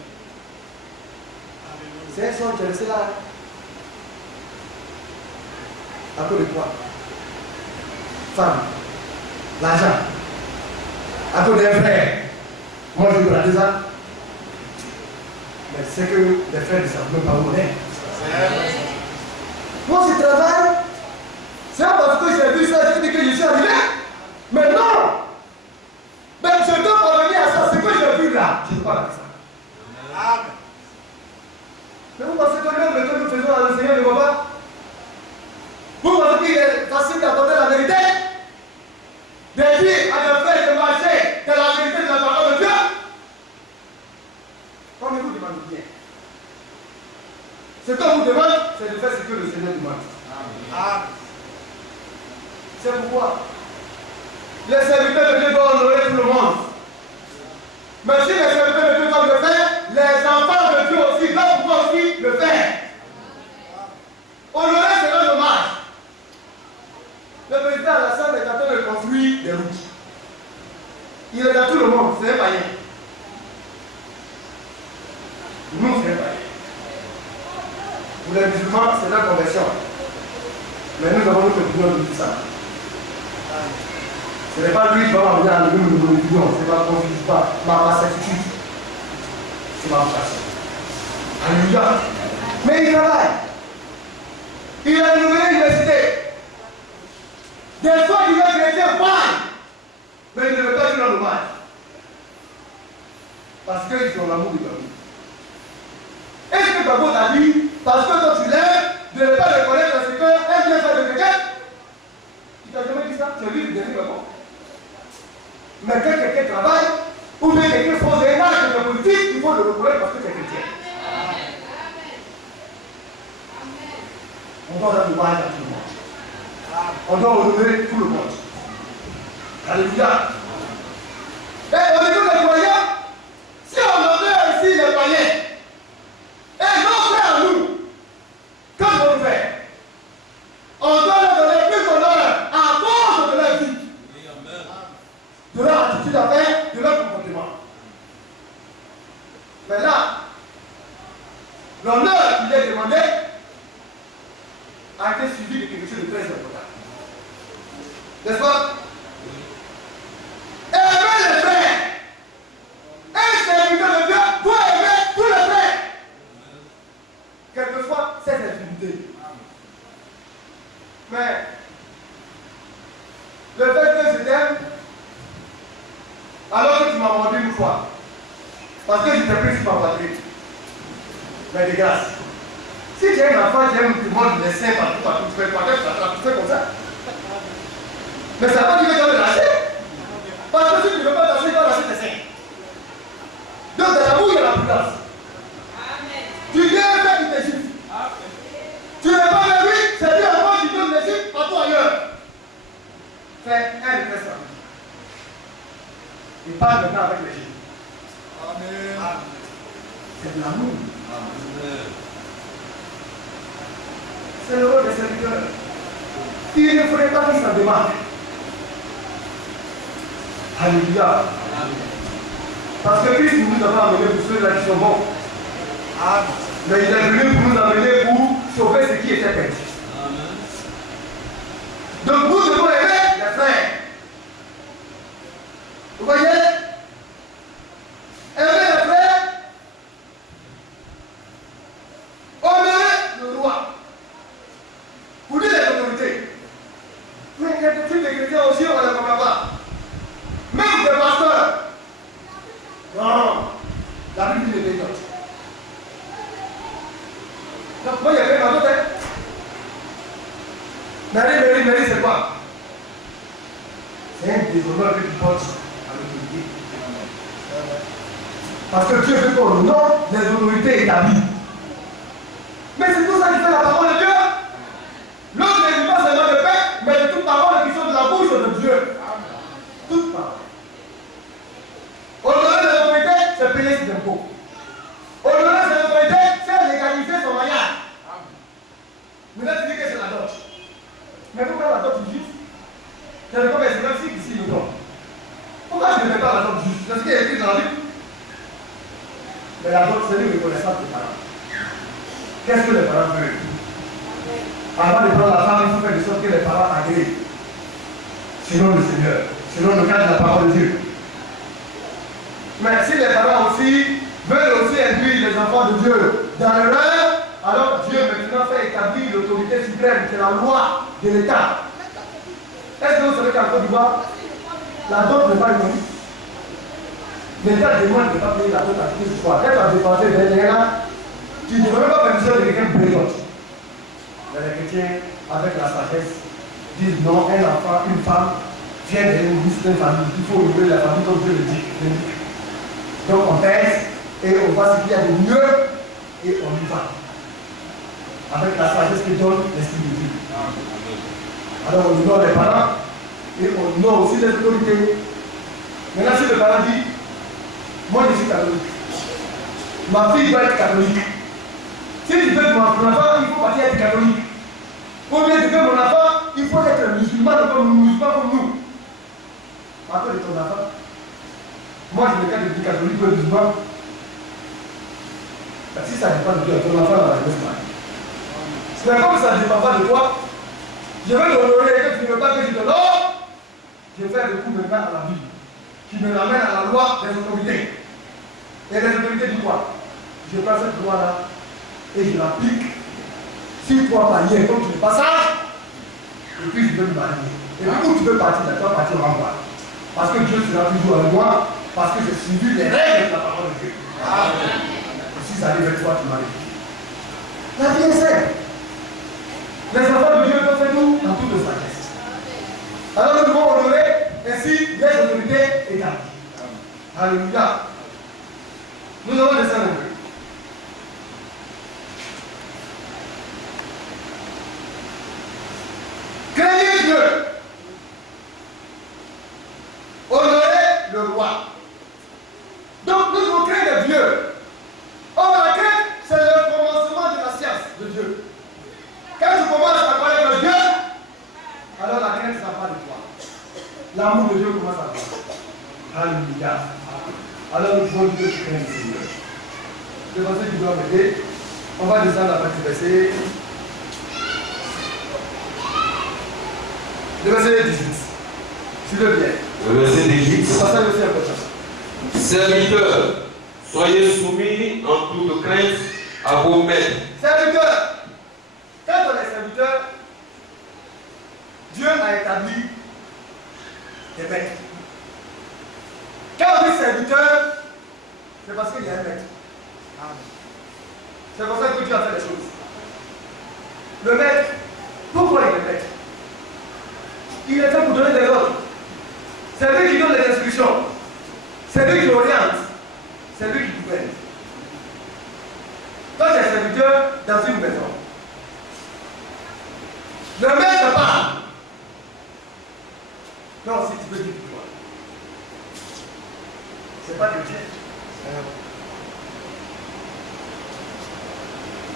C'est un son qui est resté là. À cause de quoi? Femme, l'argent, à cause des frères. Moi je dois dire ça. Mais c'est que les frères ne savent même pas où on est. Moi je travaille. C'est parce que j'ai vu ça, je dis que je suis arrivé. Mais non! Mais je dois revenir à ça, ce que j'ai vu là. Je ne peux pas dire ça. Amen. Mais vous pensez que l'œuvre que nous faisons à le Seigneur ne voit pas? Vous pensez qu'il est facile d'apporter la vérité? De dire à des frères de marcher de la vérité de la parole de Dieu? Comme il vous demande bien. Ce qu'on vous demande, c'est de faire ce que le Seigneur demande. Amen. C'est pourquoi les serviteurs de Dieu doivent honorer tout le monde. Mais si les serviteurs de Dieu doivent le faire, les enfants de Dieu aussi doivent pouvoir aussi le faire. Honorer, c'est un hommage. Le président Alassane est en train de construire des routes. Il est dans tout le monde, c'est un païen. Nous, c'est un païen. Pour les musulmans, c'est la conversion. Mais nous avons notre opinion de tout ça. Ce n'est pas lui qui va m'amener à lever mon opinion, c'est ma certitude. C'est ma vocation. Alléluia. Mais il travaille. Il a une nouvelle université. Des fois, il va chrétien paille. Mais il ne veut pas dire un hommage. Parce qu'ils ont l'amour de Dieu. Est-ce que Babo t'a dit, parce que quand tu l'aimes, de ne pas reconnaître ce que un bien fait de quelqu'un? Il t'a jamais dit ça? C'est lui qui dit Babo. Mais quand quelqu'un travaille, ou bien quelqu'un pose un acte de politique, il faut le reconnaître parce que c'est chrétien. On doit rendre hommage à tout le monde. On doit honorer tout le monde. Alléluia. Et au niveau des croyants, si on honore ici les païens, et nos frères à nous, qu'est-ce qu'on fait? On doit leur donner plus d'honneur à cause de leur vie, de leur attitude à faire, de leur comportement. Mais là, l'honneur qui est demandé a été suivi de quelque chose de très important. N'est-ce pas? Aimer les frères. Un serviteur de Dieu doit aimer tous les frères. Quelquefois, c'est intimidé. Mais le fait que je t'aime, alors que tu m'as mordu une fois, parce que je t'ai pris sur ma patrie. Mais de grâce. Si tu as un enfant, tu aimes tout le monde, les seins partout, tu fais quoi? Tu fais comme ça. Mais ça ne veut pas dire que tu vas le lâcher. Parce que si tu ne veux pas lâcher, tu vas lâcher tes seins. grâce. Tu viens faire une Égypte. Tu n'es pas venu, c'est Dieu encore qui donne l'Égypte partout ailleurs. Fais un de tes services. Il parle maintenant avec l'Égypte. Amen. C'est de l'amour. C'est le rôle des serviteurs. Il ne faudrait pas qu'il s'en démarque. Alléluia. Parce que Christ nous a pas amené pour ceux-là qui sont bons. Mais il est venu pour nous amener pour sauver ce qui était perdu. Donc nous devons aimer les frères. Vous voyez? Aimer les frères. Honorer le roi. Vous dites les autorités. Mais il y a des trucs de chrétiens aussi, on ne les comprend pas. Même des pasteurs. Non. La Bible dit les notes. Donc moi, il y avait ma note. Mary, c'est quoi? C'est un déshonneur que tu portes à l'autorité. Parce que Dieu veut qu'on honore les autorités établies. Mais c'est tout ça qui fait la parole de Dieu. L'autre n'est pas seulement de paix, mais de toutes paroles qui sont de la bouche de Dieu. Toutes paroles. Honorer les autorités, c'est payer ses impôts. Honorer ses autorités, c'est légaliser son mariage. Maintenant, tu dis que c'est la dot. Mais pourquoi la dot juste? C'est le commerce, c'est même si ici nous sommes. Pourquoi je ne mets pas la dot juste? C'est ce qui est écrit dans la Bible. Mais la dot, c'est une reconnaissance des parents. Qu'est-ce que les parents veulent? Avant de prendre la femme, il faut faire de sorte que les parents agréent. Selon le Seigneur, selon le cadre de la parole de Dieu. Mais si les parents aussi veulent aussi induire les enfants de Dieu dans l'erreur, alors Dieu maintenant fait établir l'autorité suprême, c'est la loi de l'État. Est-ce que vous savez qu'en Côte d'Ivoire, la dot n'est pas une l'État demande de ne pas payer la dot à qui que ce soit. Quand tu as dépensé derrière, tu ne devrais pas permission de quelqu'un de payer dot. Mais les chrétiens, avec la sagesse, disent non, un enfant, une femme, vient d'une certaine famille. Il faut ouvrir la famille comme Dieu le dit. Donc on pèse et on voit ce qu'il y a de mieux et on y va. Avec la sagesse que donne l'Esprit de Dieu. Alors on honore les parents et on honore aussi les autorités. Maintenant, si le parent dit, moi je suis catholique, ma fille doit être catholique. Si tu veux mon enfant, il faut partir être catholique. Ou bien tu veux mon enfant, il faut être musulman comme nous. Après de ton enfant, moi je ne cas de catholique ou musulman. Si ça dépend de toi, ton enfant va la laisser marier. C'est comme ça ne dépend pas de toi. Je vais l'honorer et que tu ne veux pas que je te l'offre. Je vais faire le coup maintenant à la Bible, qui me ramène à la loi des autorités. Et les autorités disent quoi? Je prends cette loi-là et je l'applique. Si toi marié, comme tu n'es pas sage, et puis je veux me marier. Et puis où tu veux partir, tu vas partir en moi. Parce que Dieu sera toujours avec moi, parce que j'ai suivi les règles de la parole de Dieu. Amen. Et si ça arrive avec toi, tu maries. La vie est simple. Les enfants de Dieu doivent faire tout en toute sagesse. Alors nous devons honorer ainsi les autorités établies. Alléluia. Nous allons descendre un peu. Craignez Dieu. Honorer le roi. Donc nous devons craindre Dieu. Or la crainte, c'est le commencement de la science de Dieu. Quand tu commences à connaître Dieu, alors la crainte ne sera pas de toi. L'amour de Dieu commence à toi. Alléluia. Alors nous devons dire que tu crains le Seigneur. Le verset qui doit m'aider, on va descendre à partir du verset. Le verset 18. S'il le plaît. Le verset 18. C'est pas ça le verset important. Serviteurs, soyez soumis en toute crainte à vos maîtres. Serviteurs. Quand on est serviteur, Dieu a établi des maîtres. Quand on est serviteur, c'est parce qu'il y a un maître. C'est pour ça que Dieu a fait les choses. Le maître, pourquoi il est maître? Il est fait pour donner des ordres. C'est lui qui donne les instructions. C'est lui qui oriente. C'est lui qui gouverne. dans une maison. Le maître parle. Non, si tu peux dire pour moi. C'est pas chrétien.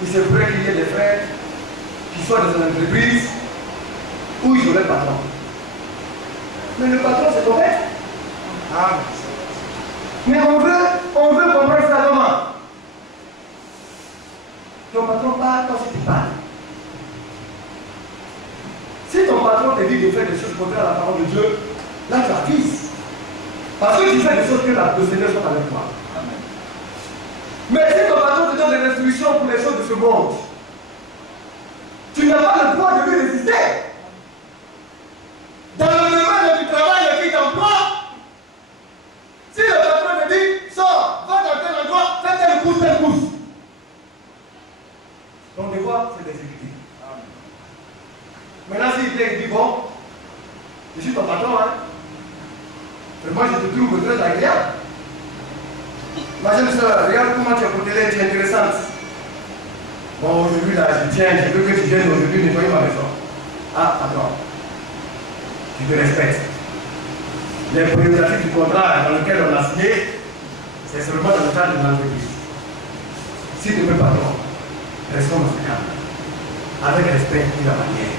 Il se pourrait qu'il y ait des frères qui soient dans une entreprise où ils auraient patron. Mais le patron, c'est ton maître. Ah, mais on veut comprendre ça comment? Ton patron parle quand tu parles. Si ton patron te dit de faire des choses contraires à la parole de Dieu, là tu acquises. Parce que tu fais des choses que le Seigneur soit avec toi. Amen. Mais si ton patron te donne des instructions pour les choses de ce monde, tu n'as pas le droit de lui résister. Dans le domaine du travail et qui t'emploie, si le patron te dit, sors, va dans tel endroit, fais tel pouce. Ton devoir, c'est d'exécuter. Maintenant, s'il te dit, bon, je suis ton patron, hein, mais moi je te trouve très agréable. Ma jeune soeur, regarde comment tu as porté l'air, tu es intéressante. Bon, aujourd'hui, là, je veux que tu viennes aujourd'hui nettoyer ma maison. Ah, attends. Tu te respectes. Les prérogatives du contrat dans lequel on a signé, c'est seulement dans le cadre de l'entreprise. Si tu ne veux pas, non, restons dans ce cadre. Avec respect et la manière.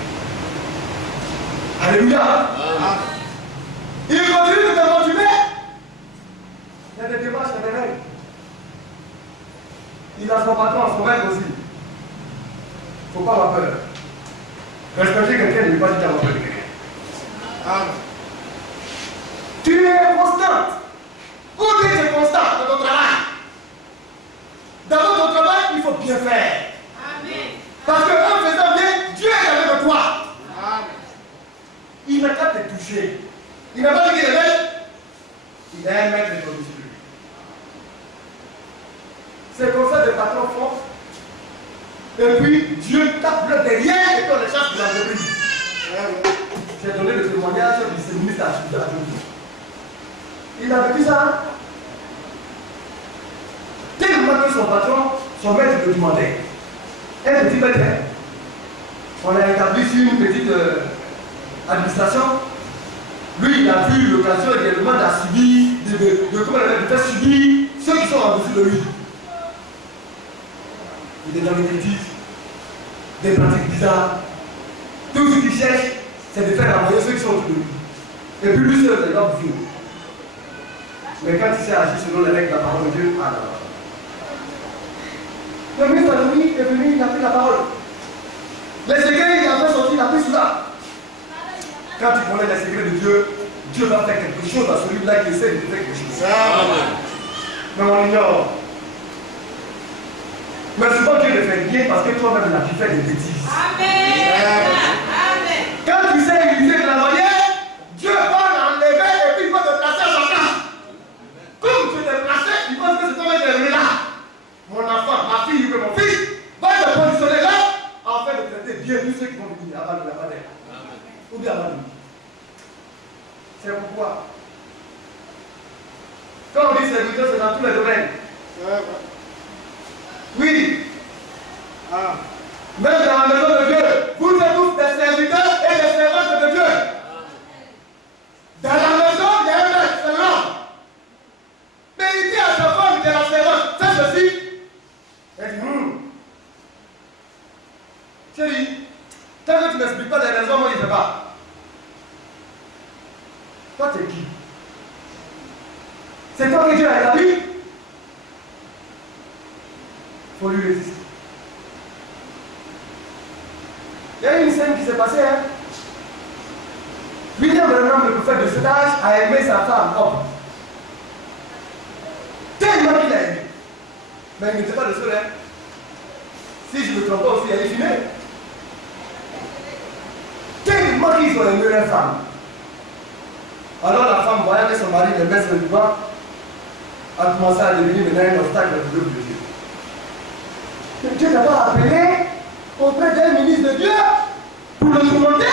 Alléluia. Il continue de te motiver. Il y a des démarches, il y a des règles. Il a son patron, son maître aussi. Il ne faut pas avoir peur. Respecter quelqu'un ne veut pas dire avoir peur de quelqu'un. Amen. Tu es constante. Où tu es constant dans ton travail? Dans ton travail, il faut bien faire. Amen. Parce qu'en faisant bien, Dieu est avec toi. Amen. Il n'a qu'à te toucher. Il n'a pas dit qu'il est maître. Il est un maître de ton dessus. C'est comme ça que les patrons font. Et puis Dieu tape le derrière et qu'on les chasse de l'entreprise. J'ai donné le témoignage du séministe à Chouda. Il a vécu ça. Tellement que son patron, son maître le demandait. Un petit maître. On a établi sur une petite administration. Lui, il a vu l'occasion également de faire subir ceux qui sont en dessous de lui. Il est dans les bêtises, des pratiques bizarres. Tout ce qu'il cherche, c'est de faire envoyer ceux qui sont autour de lui. Et puis lui seul, il va vous finir. Mais quand il s'est agi selon les règles de la parole de Dieu, alors. Le ministre de lui est venu, il a pris la parole. Les secrets, il a fait sortir, il a pris cela. Quand tu connais les secrets de Dieu, Dieu va faire quelque chose à celui-là qui essaie de faire quelque chose. Amen. Mais on ignore. Mais souvent Dieu le fait bien parce que toi-même là, tu fais des bêtises. Amen. Amen. Quand tu sais utiliser de la manière, Dieu va l'enlever et puis il va te placer à sa place. Comme tu t'es placé, il pense que c'est toi qui es là. Mon enfant, ma fille ou mon fils, va te positionner là afin de traiter bien tous ceux qui vont venir avant de la bataille. Ou bien avant de nous. C'est pourquoi. Quand on dit serviteur, c'est dans tous les domaines. Oui. Ah. Même dans la maison de Dieu, vous êtes tous des serviteurs et des servantes de Dieu. Dans la maison, il y a un maître, c'est l'homme. Mais il dit à sa femme de la servante, fais ceci. Elle dit, chérie, tant que tu ne m'expliques pas les raisons, moi je ne sais pas. Toi, tu es qui? C'est toi que Dieu a établi. Il faut lui résister. Il y a une scène qui s'est passée. Hein? William Branham, le prophète de cet âge, a aimé sa femme, homme. Tellement qu'il a aimé. Mais il n'était pas le seul. Hein? Si je ne me trompe pas aussi, il y a une fumée. Tellement qu'ils ont aimé leur femme. Alors la femme, voyant que son mari le met sur le doigt, a commencé à devenir maintenant un obstacle à Dieu. Mais Dieu n'a pas appelé auprès d'un ministre de Dieu pour le tourmenter.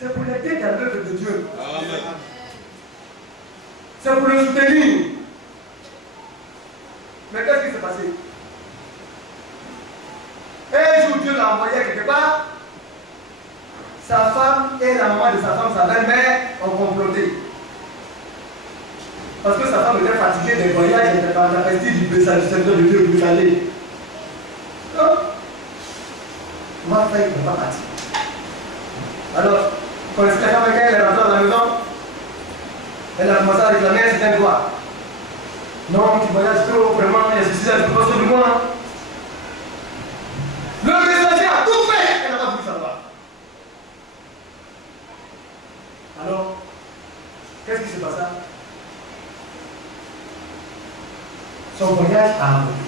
C'est pour l'aider dans l'œuvre de Dieu. Amen. C'est pour le soutenir. Mais qu'est-ce qui s'est passé? l'a envoyé quelque part, sa femme et la maman de sa femme, sa belle-mère, ont comploté. Parce que sa femme était fatiguée des voyages, elle était par la peste du Seigneur de Dieu pour aller. Donc, ma femme n'est pas partie. Alors, quand la femme elle est rentrée dans la maison, elle a commencé à réclamer un certain droit. Non, tu voyages trop, vraiment, il y a ceci, tu peux pas sur moi. Le messager a tout fait, elle n'a pas voulu savoir. Alors, qu'est-ce qui se passa? Son voyage a abouti.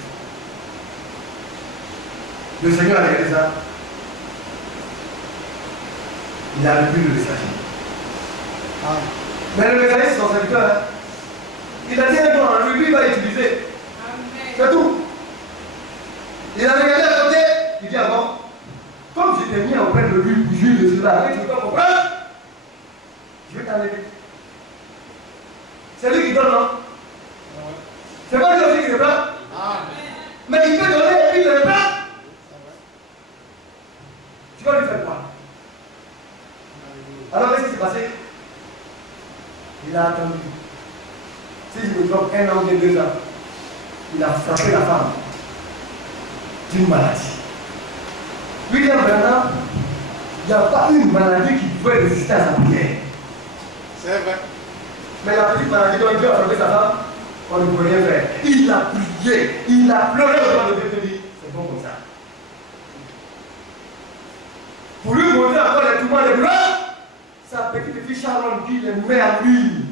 Le Seigneur a regardé ça. Il a repris le messager. Ah. Mais le messager, c'est son serviteur. Hein. Il a dit un don, lui, il va utiliser. C'est tout. Il a regardé à côté, il dit, ah bon, comme je t'ai mis auprès de lui pour juger de cela, tu ne peux pas comprendre, je vais t'enlever. C'est lui qui donne, non? C'est pas lui aussi qui le prend. Mais il peut donner et puis il le prend. Tu vas lui faire quoi? Alors qu'est-ce qui s'est passé? Il a attendu. Si je me trompe, 1 an ou 2 ans, il a frappé la femme d'une maladie. William Branham, il n'y a pas une maladie qui pouvait résister à sa prière. C'est vrai. Mais la petite maladie dont Dieu a frappé sa femme, on ne peut rien faire. Il a prié, il a pleuré devant le Dieu, dit, c'est bon comme ça. Pour lui montrer encore les tourments des douleurs, sa petite fille Sharon dit, les met à lui.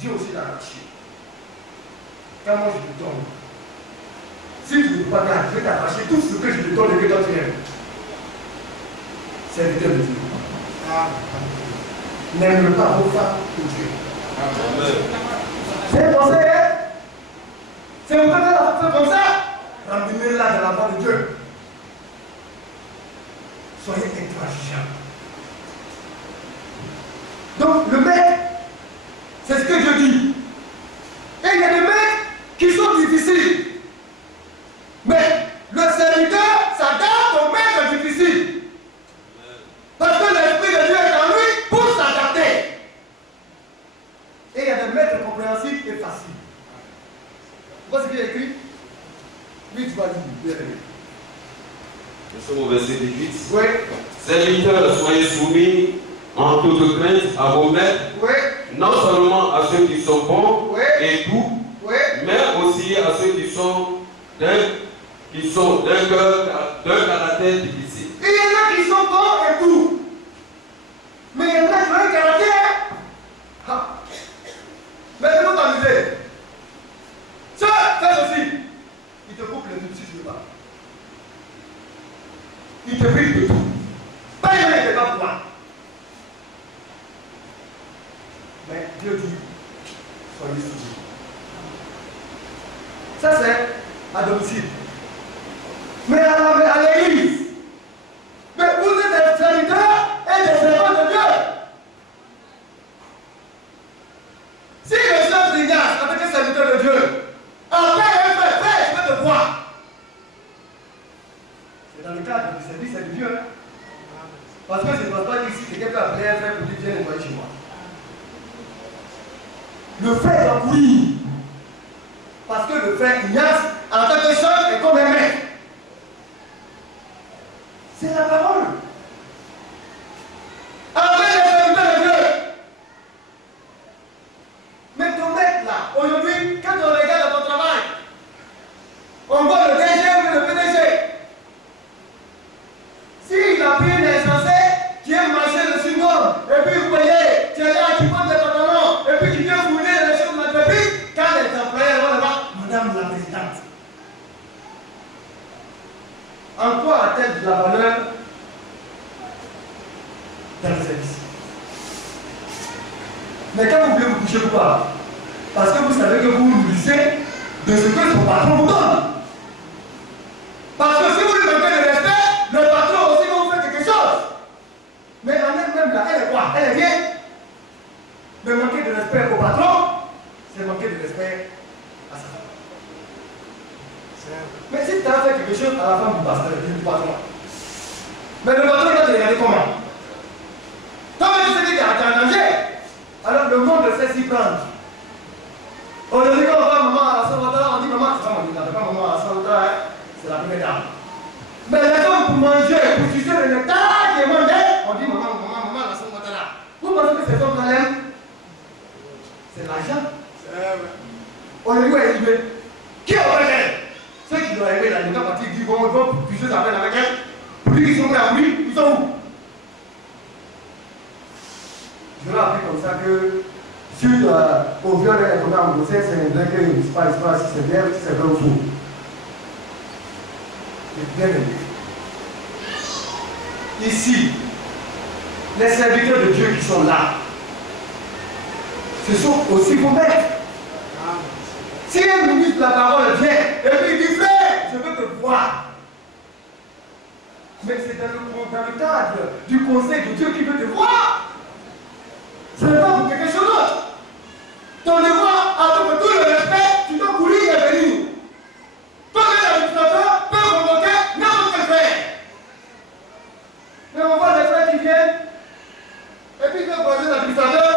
Dieu aussi l'a arraché. Quand moi je te donne, si tu ne peux pas garder, je vais t'arracher tout ce que je te donne et que toi tu aimes. Serviteur de Dieu. N'aime pas vos femmes pour Dieu. C'est pensé, hein? C'est vous faites la faire comme ça, ramenez-la dans la voie de Dieu. Soyez intransigeants. Donc le mec, c'est ce que je dis. Et il y a des mecs qui sont difficiles. Mais le serviteur s'adapte au maître difficile. Parce que l'Esprit de Dieu est en lui pour s'adapter. Et il y a des maîtres compréhensifs et faciles. Vous voyez ce qu'il y a écrit? Oui, tu vas lire. Nous sommes au verset 18. Oui. Serviteurs, soyez soumis en toute crainte à vos maîtres, Oui. non seulement à ceux qui sont bons Oui. et doux, Oui. mais aussi à ceux qui sont d'un caractère difficile. Et il y en a qui sont bons et doux. Mais il y en a qui ont un caractère. Ah. Mais vous t'amusez. Ça, fais ceci. Il te coupe les outils sur le bas. Il te prive de tout. Pas il ne pas pouvoir. Mais Dieu dit, soyez soumis. Ça c'est à domicile. Mais à l'église, mais vous êtes des serviteurs et des servants de Dieu. Si les gens s'ignorent avec un serviteur de Dieu, après un fait, je peux te voir. C'est dans le cadre du service de Dieu. Hein? Parce que je ne pense pas qu'ici, quelqu'un peut appeler un frère pour dire viens nettoyer chez moi. Le frère doit courir. Parce que le frère Ignace, en tant que soeur, est comme un maître. C'est la parole. Après les serviteurs de Dieu. Mais ton maître là, aujourd'hui, quand on regarde ton travail, on voit le DG ou le PDG. S'il a pris un insensé qui aime marcher le syndrome, et puis vous voyez, tu es là, tu portes des pantalons, et puis tu viens fouiller les choses de l'entreprise, quand les employés vont là-bas, Madame la Présidente, en quoi a-t-elle de la valeur dans le service? Mais quand vous voulez vous coucher, pourquoi? Parce que vous savez que vous vous nourrissez de ce que son patron vous donne. Parce que si vous lui manquez de respect, le patron aussi va vous faire quelque chose. Mais en elle-même là, elle est quoi? Elle est bien. Mais manquer de respect au patron, c'est manquer de respect à sa femme. Mais si tu as fait quelque chose à la femme du pasteur, du patron, Mais le patron va te regarder comment? Toi, tu sais qu'il y a un danger. Alors le monde sait s'y prendre. On le dit quand on va maman à la Salvador, on dit maman, c'est pas mon pas maman à la Salvador, hein? C'est la première dame. Mais les hommes pour manger, pour sucer le nectar et manger, on dit maman à la Salvador. Vous pensez que ces hommes-là l'aiment? C'est l'argent. On le dit à élever. Qui aurait aimé? Ceux qui doivent aimer la Nina partie disent bon, puisque ça appelle avec elle. Pour dire qu'ils sont prêts à mourir, ils sont où? Je l'ai appris comme ça que suite au viol et au programme de c'est un vrai que il se passe si c'est bien, si c'est vrai ou faux. C'est bien aimé. Ici, les serviteurs de Dieu qui sont là, ce sont aussi vos maîtres. Si un ministre de la parole vient et puis il dit frère, je veux te voir. Mais c'est dans le cadre du conseil de Dieu qui veut te voir. Ce n'est pas pour quelque chose d'autre. Ton devoir, avec tout le respect, tu dois courir et venir. Toi, l'administrateur peut convoquer n'importe quel frère. Mais on voit les frères qui viennent, et puis ils peuvent poser l'administrateur.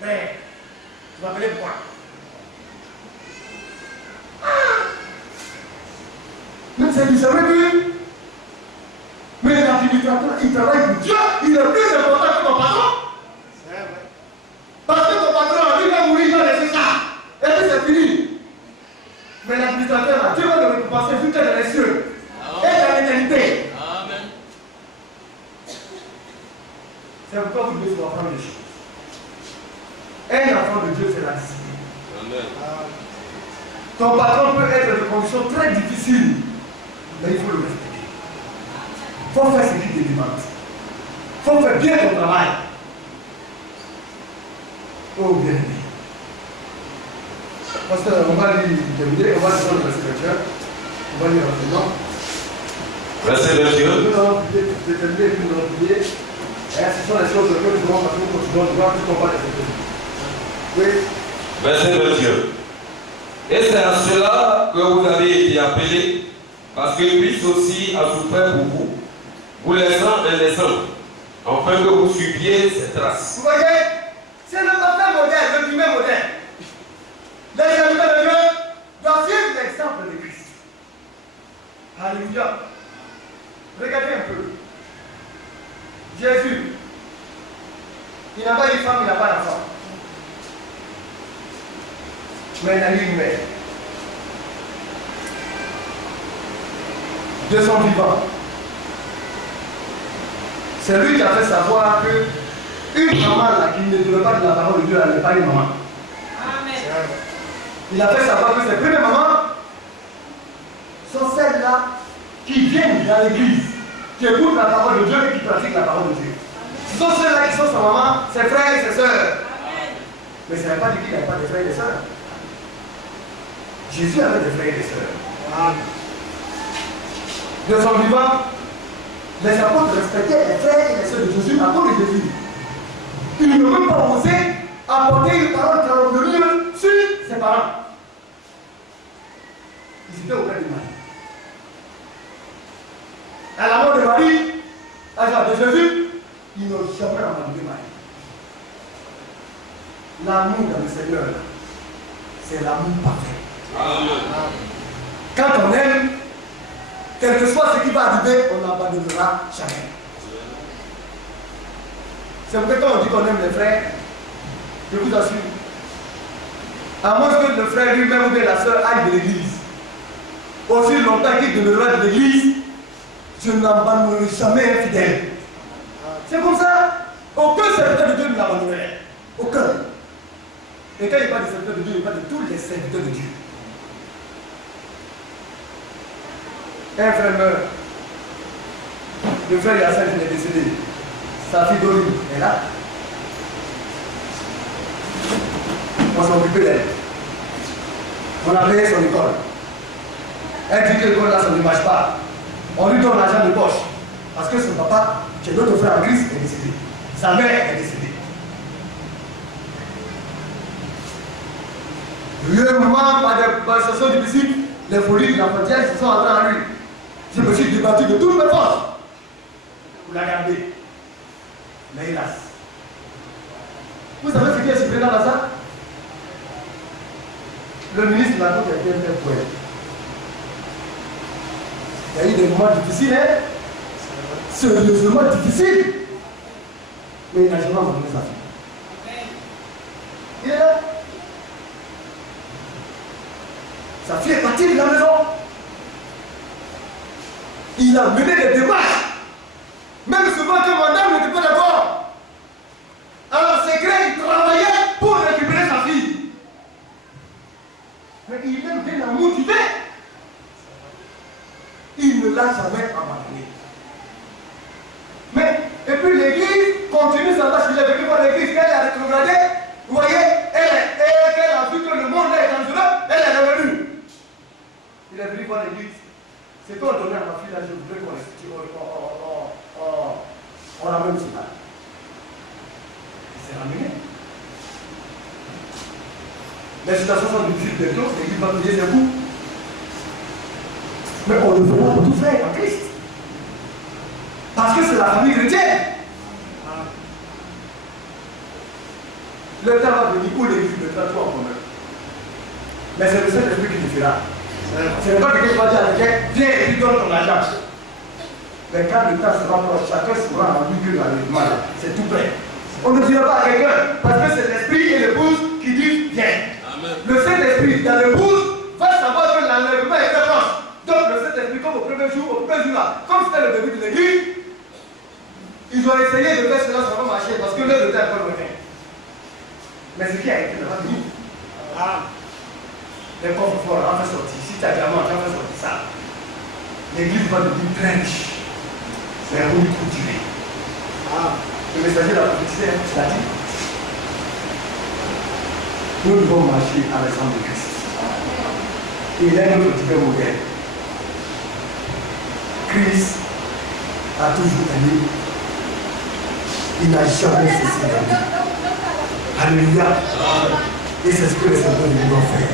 Frère, tu m'appelais pourquoi? Mais c'est du savez plus. Mais l'administrateur, il travaille pour Dieu, il est plus important que ton patron. Parce que ton patron, lui va mourir, il va laisser ça. Et puis c'est fini. Mais l'administrateur, Dieu va le récompenser jusqu'à dans les cieux. Et dans l'éternité. Amen. C'est pourquoi vous devez apprendre les choses. Un enfant de Dieu, c'est la discipline. Amen. Ton patron peut être de conditions très difficiles, mais il faut le respecter. Il faut faire ce qu'il te demande. Il faut faire bien ton travail. Oh bien. Parce qu'on va lire, on va lire le verset 21. On va lire rapidement. Verset 21. Nous allons déterminer et puis nous allons prier. Et ce sont les choses que nous devons faire pour continuer de voir puisqu'on va les faire. Oui. Verset 21. Et c'est à cela que vous avez été appelés, parce que Christ aussi a souffert pour vous, vous les uns et les autres, afin que vous suiviez ses traces. Vous voyez, c'est le parfait modèle, le premier modèle. Les serviteurs de Dieu doivent suivre l'exemple de Christ. Alléluia. Regardez un peu. Jésus, il n'a pas eu de femme, il n'a pas d'enfant. Mais il a eu une mère. Dieu sont vivants. C'est lui qui a fait savoir que une maman là, qui ne devait pas de la parole de Dieu, elle n'est pas une maman. Amen. Il a fait savoir que ses premières mamans sont celles-là qui viennent dans l'église, qui écoutent la parole de Dieu et qui pratiquent la parole de Dieu. Ce sont ceux-là qui sont sa maman, ses frères et ses sœurs. Mais ça ne veut pas dire qu'il n'y a pas de frères et de sœurs. Jésus avait des frères et des sœurs. Dieu sont vivants. Les apôtres respectaient les frères et les sœurs de Jésus à cause de Jésus. Ils ne peuvent pas oser apporter une parole calomnieuse sur ses parents. Ils étaient auprès de Marie. À la mort de Marie, à la mort de Jésus, ils n'ont jamais abandonné Marie. L'amour dans le Seigneur, c'est l'amour parfait. Amen. Quand on aime, quel que soit ce qui va arriver, on n'abandonnera jamais. C'est pourquoi quand on dit qu'on aime les frères, je vous assure, à moins que le frère lui-même ou bien la soeur aille de l'église, aussi longtemps qu'il demeurera de l'église, je n'abandonnerai jamais un fidèle. C'est comme ça, aucun serviteur de Dieu ne l'abandonnerait. Aucun. Et quand il parle de serviteur de Dieu, il parle de tous les serviteurs de Dieu. Un frère meurt. Le frère Yacine est décédé. Sa fille Dorine est là. On s'est occupé d'elle. On a payé son école. Elle dit que l'école là, ça ne marche pas. On lui donne l'argent de poche. Parce que son papa, qui est notre frère en Christ, est décédé. Sa mère est décédée. Le moment, par des situations difficiles, les folies de la frontière se sont entrées en lui. Je me suis débattu de toutes mes forces pour la garder. Mais hélas, vous savez ce qui est surprenant dans ça? Le ministre de la Côte a été un poète. Il y a eu des moments difficiles, hein? Sérieusement difficiles. Mais il n'a jamais abandonné sa fille. Il est là. Sa fille est partie de la maison. Il a mené des démarches. Même souvent que madame n'était pas d'accord. En secret, il travaillait pour récupérer sa fille. Mais il aime bien la motiver. Il ne l'a jamais abandonné. Mais, et puis l'église continue sa marche. Il est venu voir l'église, elle a rétrogradé. Vous voyez, elle a vu que le monde est dangereux, elle est revenue. Il est venu voir l'église. C'est qu'on donnait à ma fille là, je voudrais qu'on restitue, on ramène cela. Il s'est ramené. Les situations sont difficiles de tous, l'église va payer ses coups. Mais on le fera pour tout faire en Christ. Parce que c'est la famille chrétienne. Le temps va venir où l'église mettra tout en commun. Mais c'est le Saint-Esprit qui le fera. Ce n'est pas que quelqu'un va dire à quelqu'un, viens et puis donne ton argent. Mais quand le temps sera proche, chacun sera en lui que dans le mal. C'est tout prêt. On ne dira pas à quelqu'un, parce que c'est l'esprit et l'épouse qui disent viens. Amen. Le Saint-Esprit dans l'épouse va savoir que l'enlèvement est très proche. Donc le Saint-Esprit, comme au premier jour là, comme c'était le début de l'église, ils ont essayé de faire cela, ça va marcher parce que l'heure de temps est pas loin. Mais ce qui a été là-bas, nous. Les coffres forts, on va sortir. Si tu as diamant, on va sortir ça. L'église va devenir très riche. C'est un unique cultivé. Le messager de la prophétie, c'est l'a dit. Nous devons marcher à l'exemple de Christ. Il est notre petit modèle. Christ a toujours aimé. Il n'a jamais cessé d'aimer. Alléluia. Et c'est ce que les Seigneurs nous ont fait.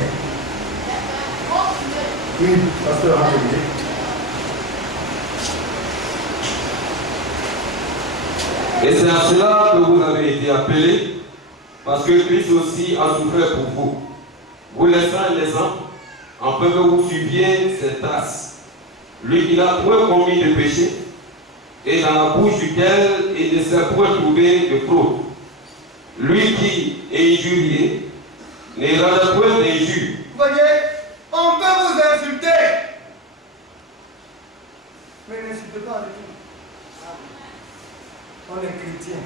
Oui, pasteur, Alléluia. Et c'est à cela que vous avez été appelés, parce que Christ aussi a souffert pour vous. Vous laissant les gens, en peu que vous suiviez ses traces. Lui qui n'a point commis de péché, et dans la bouche duquel il ne s'est point trouvé de fraude. Lui qui est injurié, ne rend point d'injure. Voyez, on peut vous insulter, mais n'insultez pas avec nous. On est chrétien.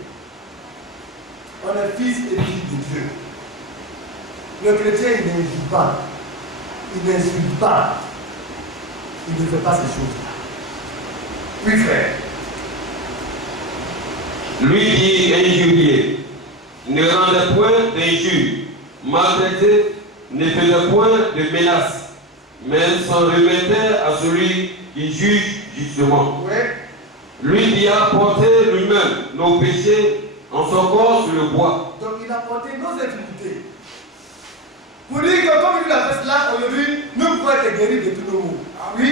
On est fils et fille de Dieu. Le chrétien, il n'insulte pas. Il n'insulte pas. Il ne fait pas ces choses-là. Oui, frère. Lui qui est injurié, ne rendait point d'injure, maltraité, ne faisait point de menaces, mais s'en remettait à celui qui juge justement. Oui. Lui qui a porté lui-même nos péchés en son corps sur le bois. Donc il a porté nos infirmités. Pour dire que comme il a fait cela aujourd'hui, nous pouvons être guéris de tous nos maux. Oui.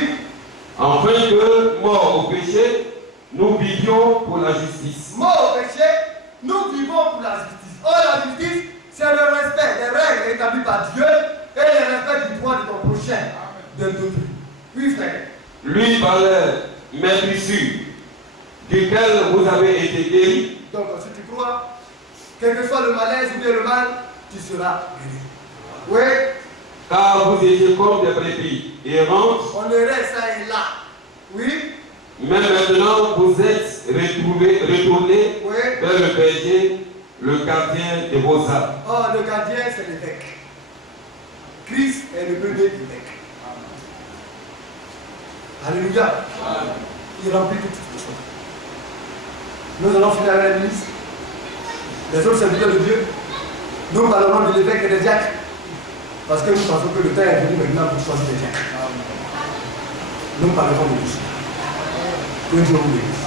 Afin que, morts au péché, nous vivions pour la justice. Morts au péché, nous vivons pour la justice. Or la justice, c'est le respect des règles établies par Dieu et le respect du droit de ton prochain, de d'autrui. Oui, frère. Lui parlait, maître sûr, duquel vous avez été guéris. Donc, si tu crois, quel que soit le malaise ou bien le mal, tu seras guéri. Oui. Car vous étiez comme des brebis errantes. On errait ça et là. Oui. Mais maintenant, vous êtes retournés Oui. vers le berger, le gardien de vos âmes. Oh, le gardien, c'est l'évêque. Christ est le premier évêque. Alléluia. Il remplit toutes les choses. Nous allons finir à l'église. Les autres serviteurs de Dieu, nous parlerons de l'évêque et des diacres. Parce que nous pensons que le temps est venu maintenant pour choisir les diacres. Nous parlerons de tout ça. Que Dieu vous bénisse.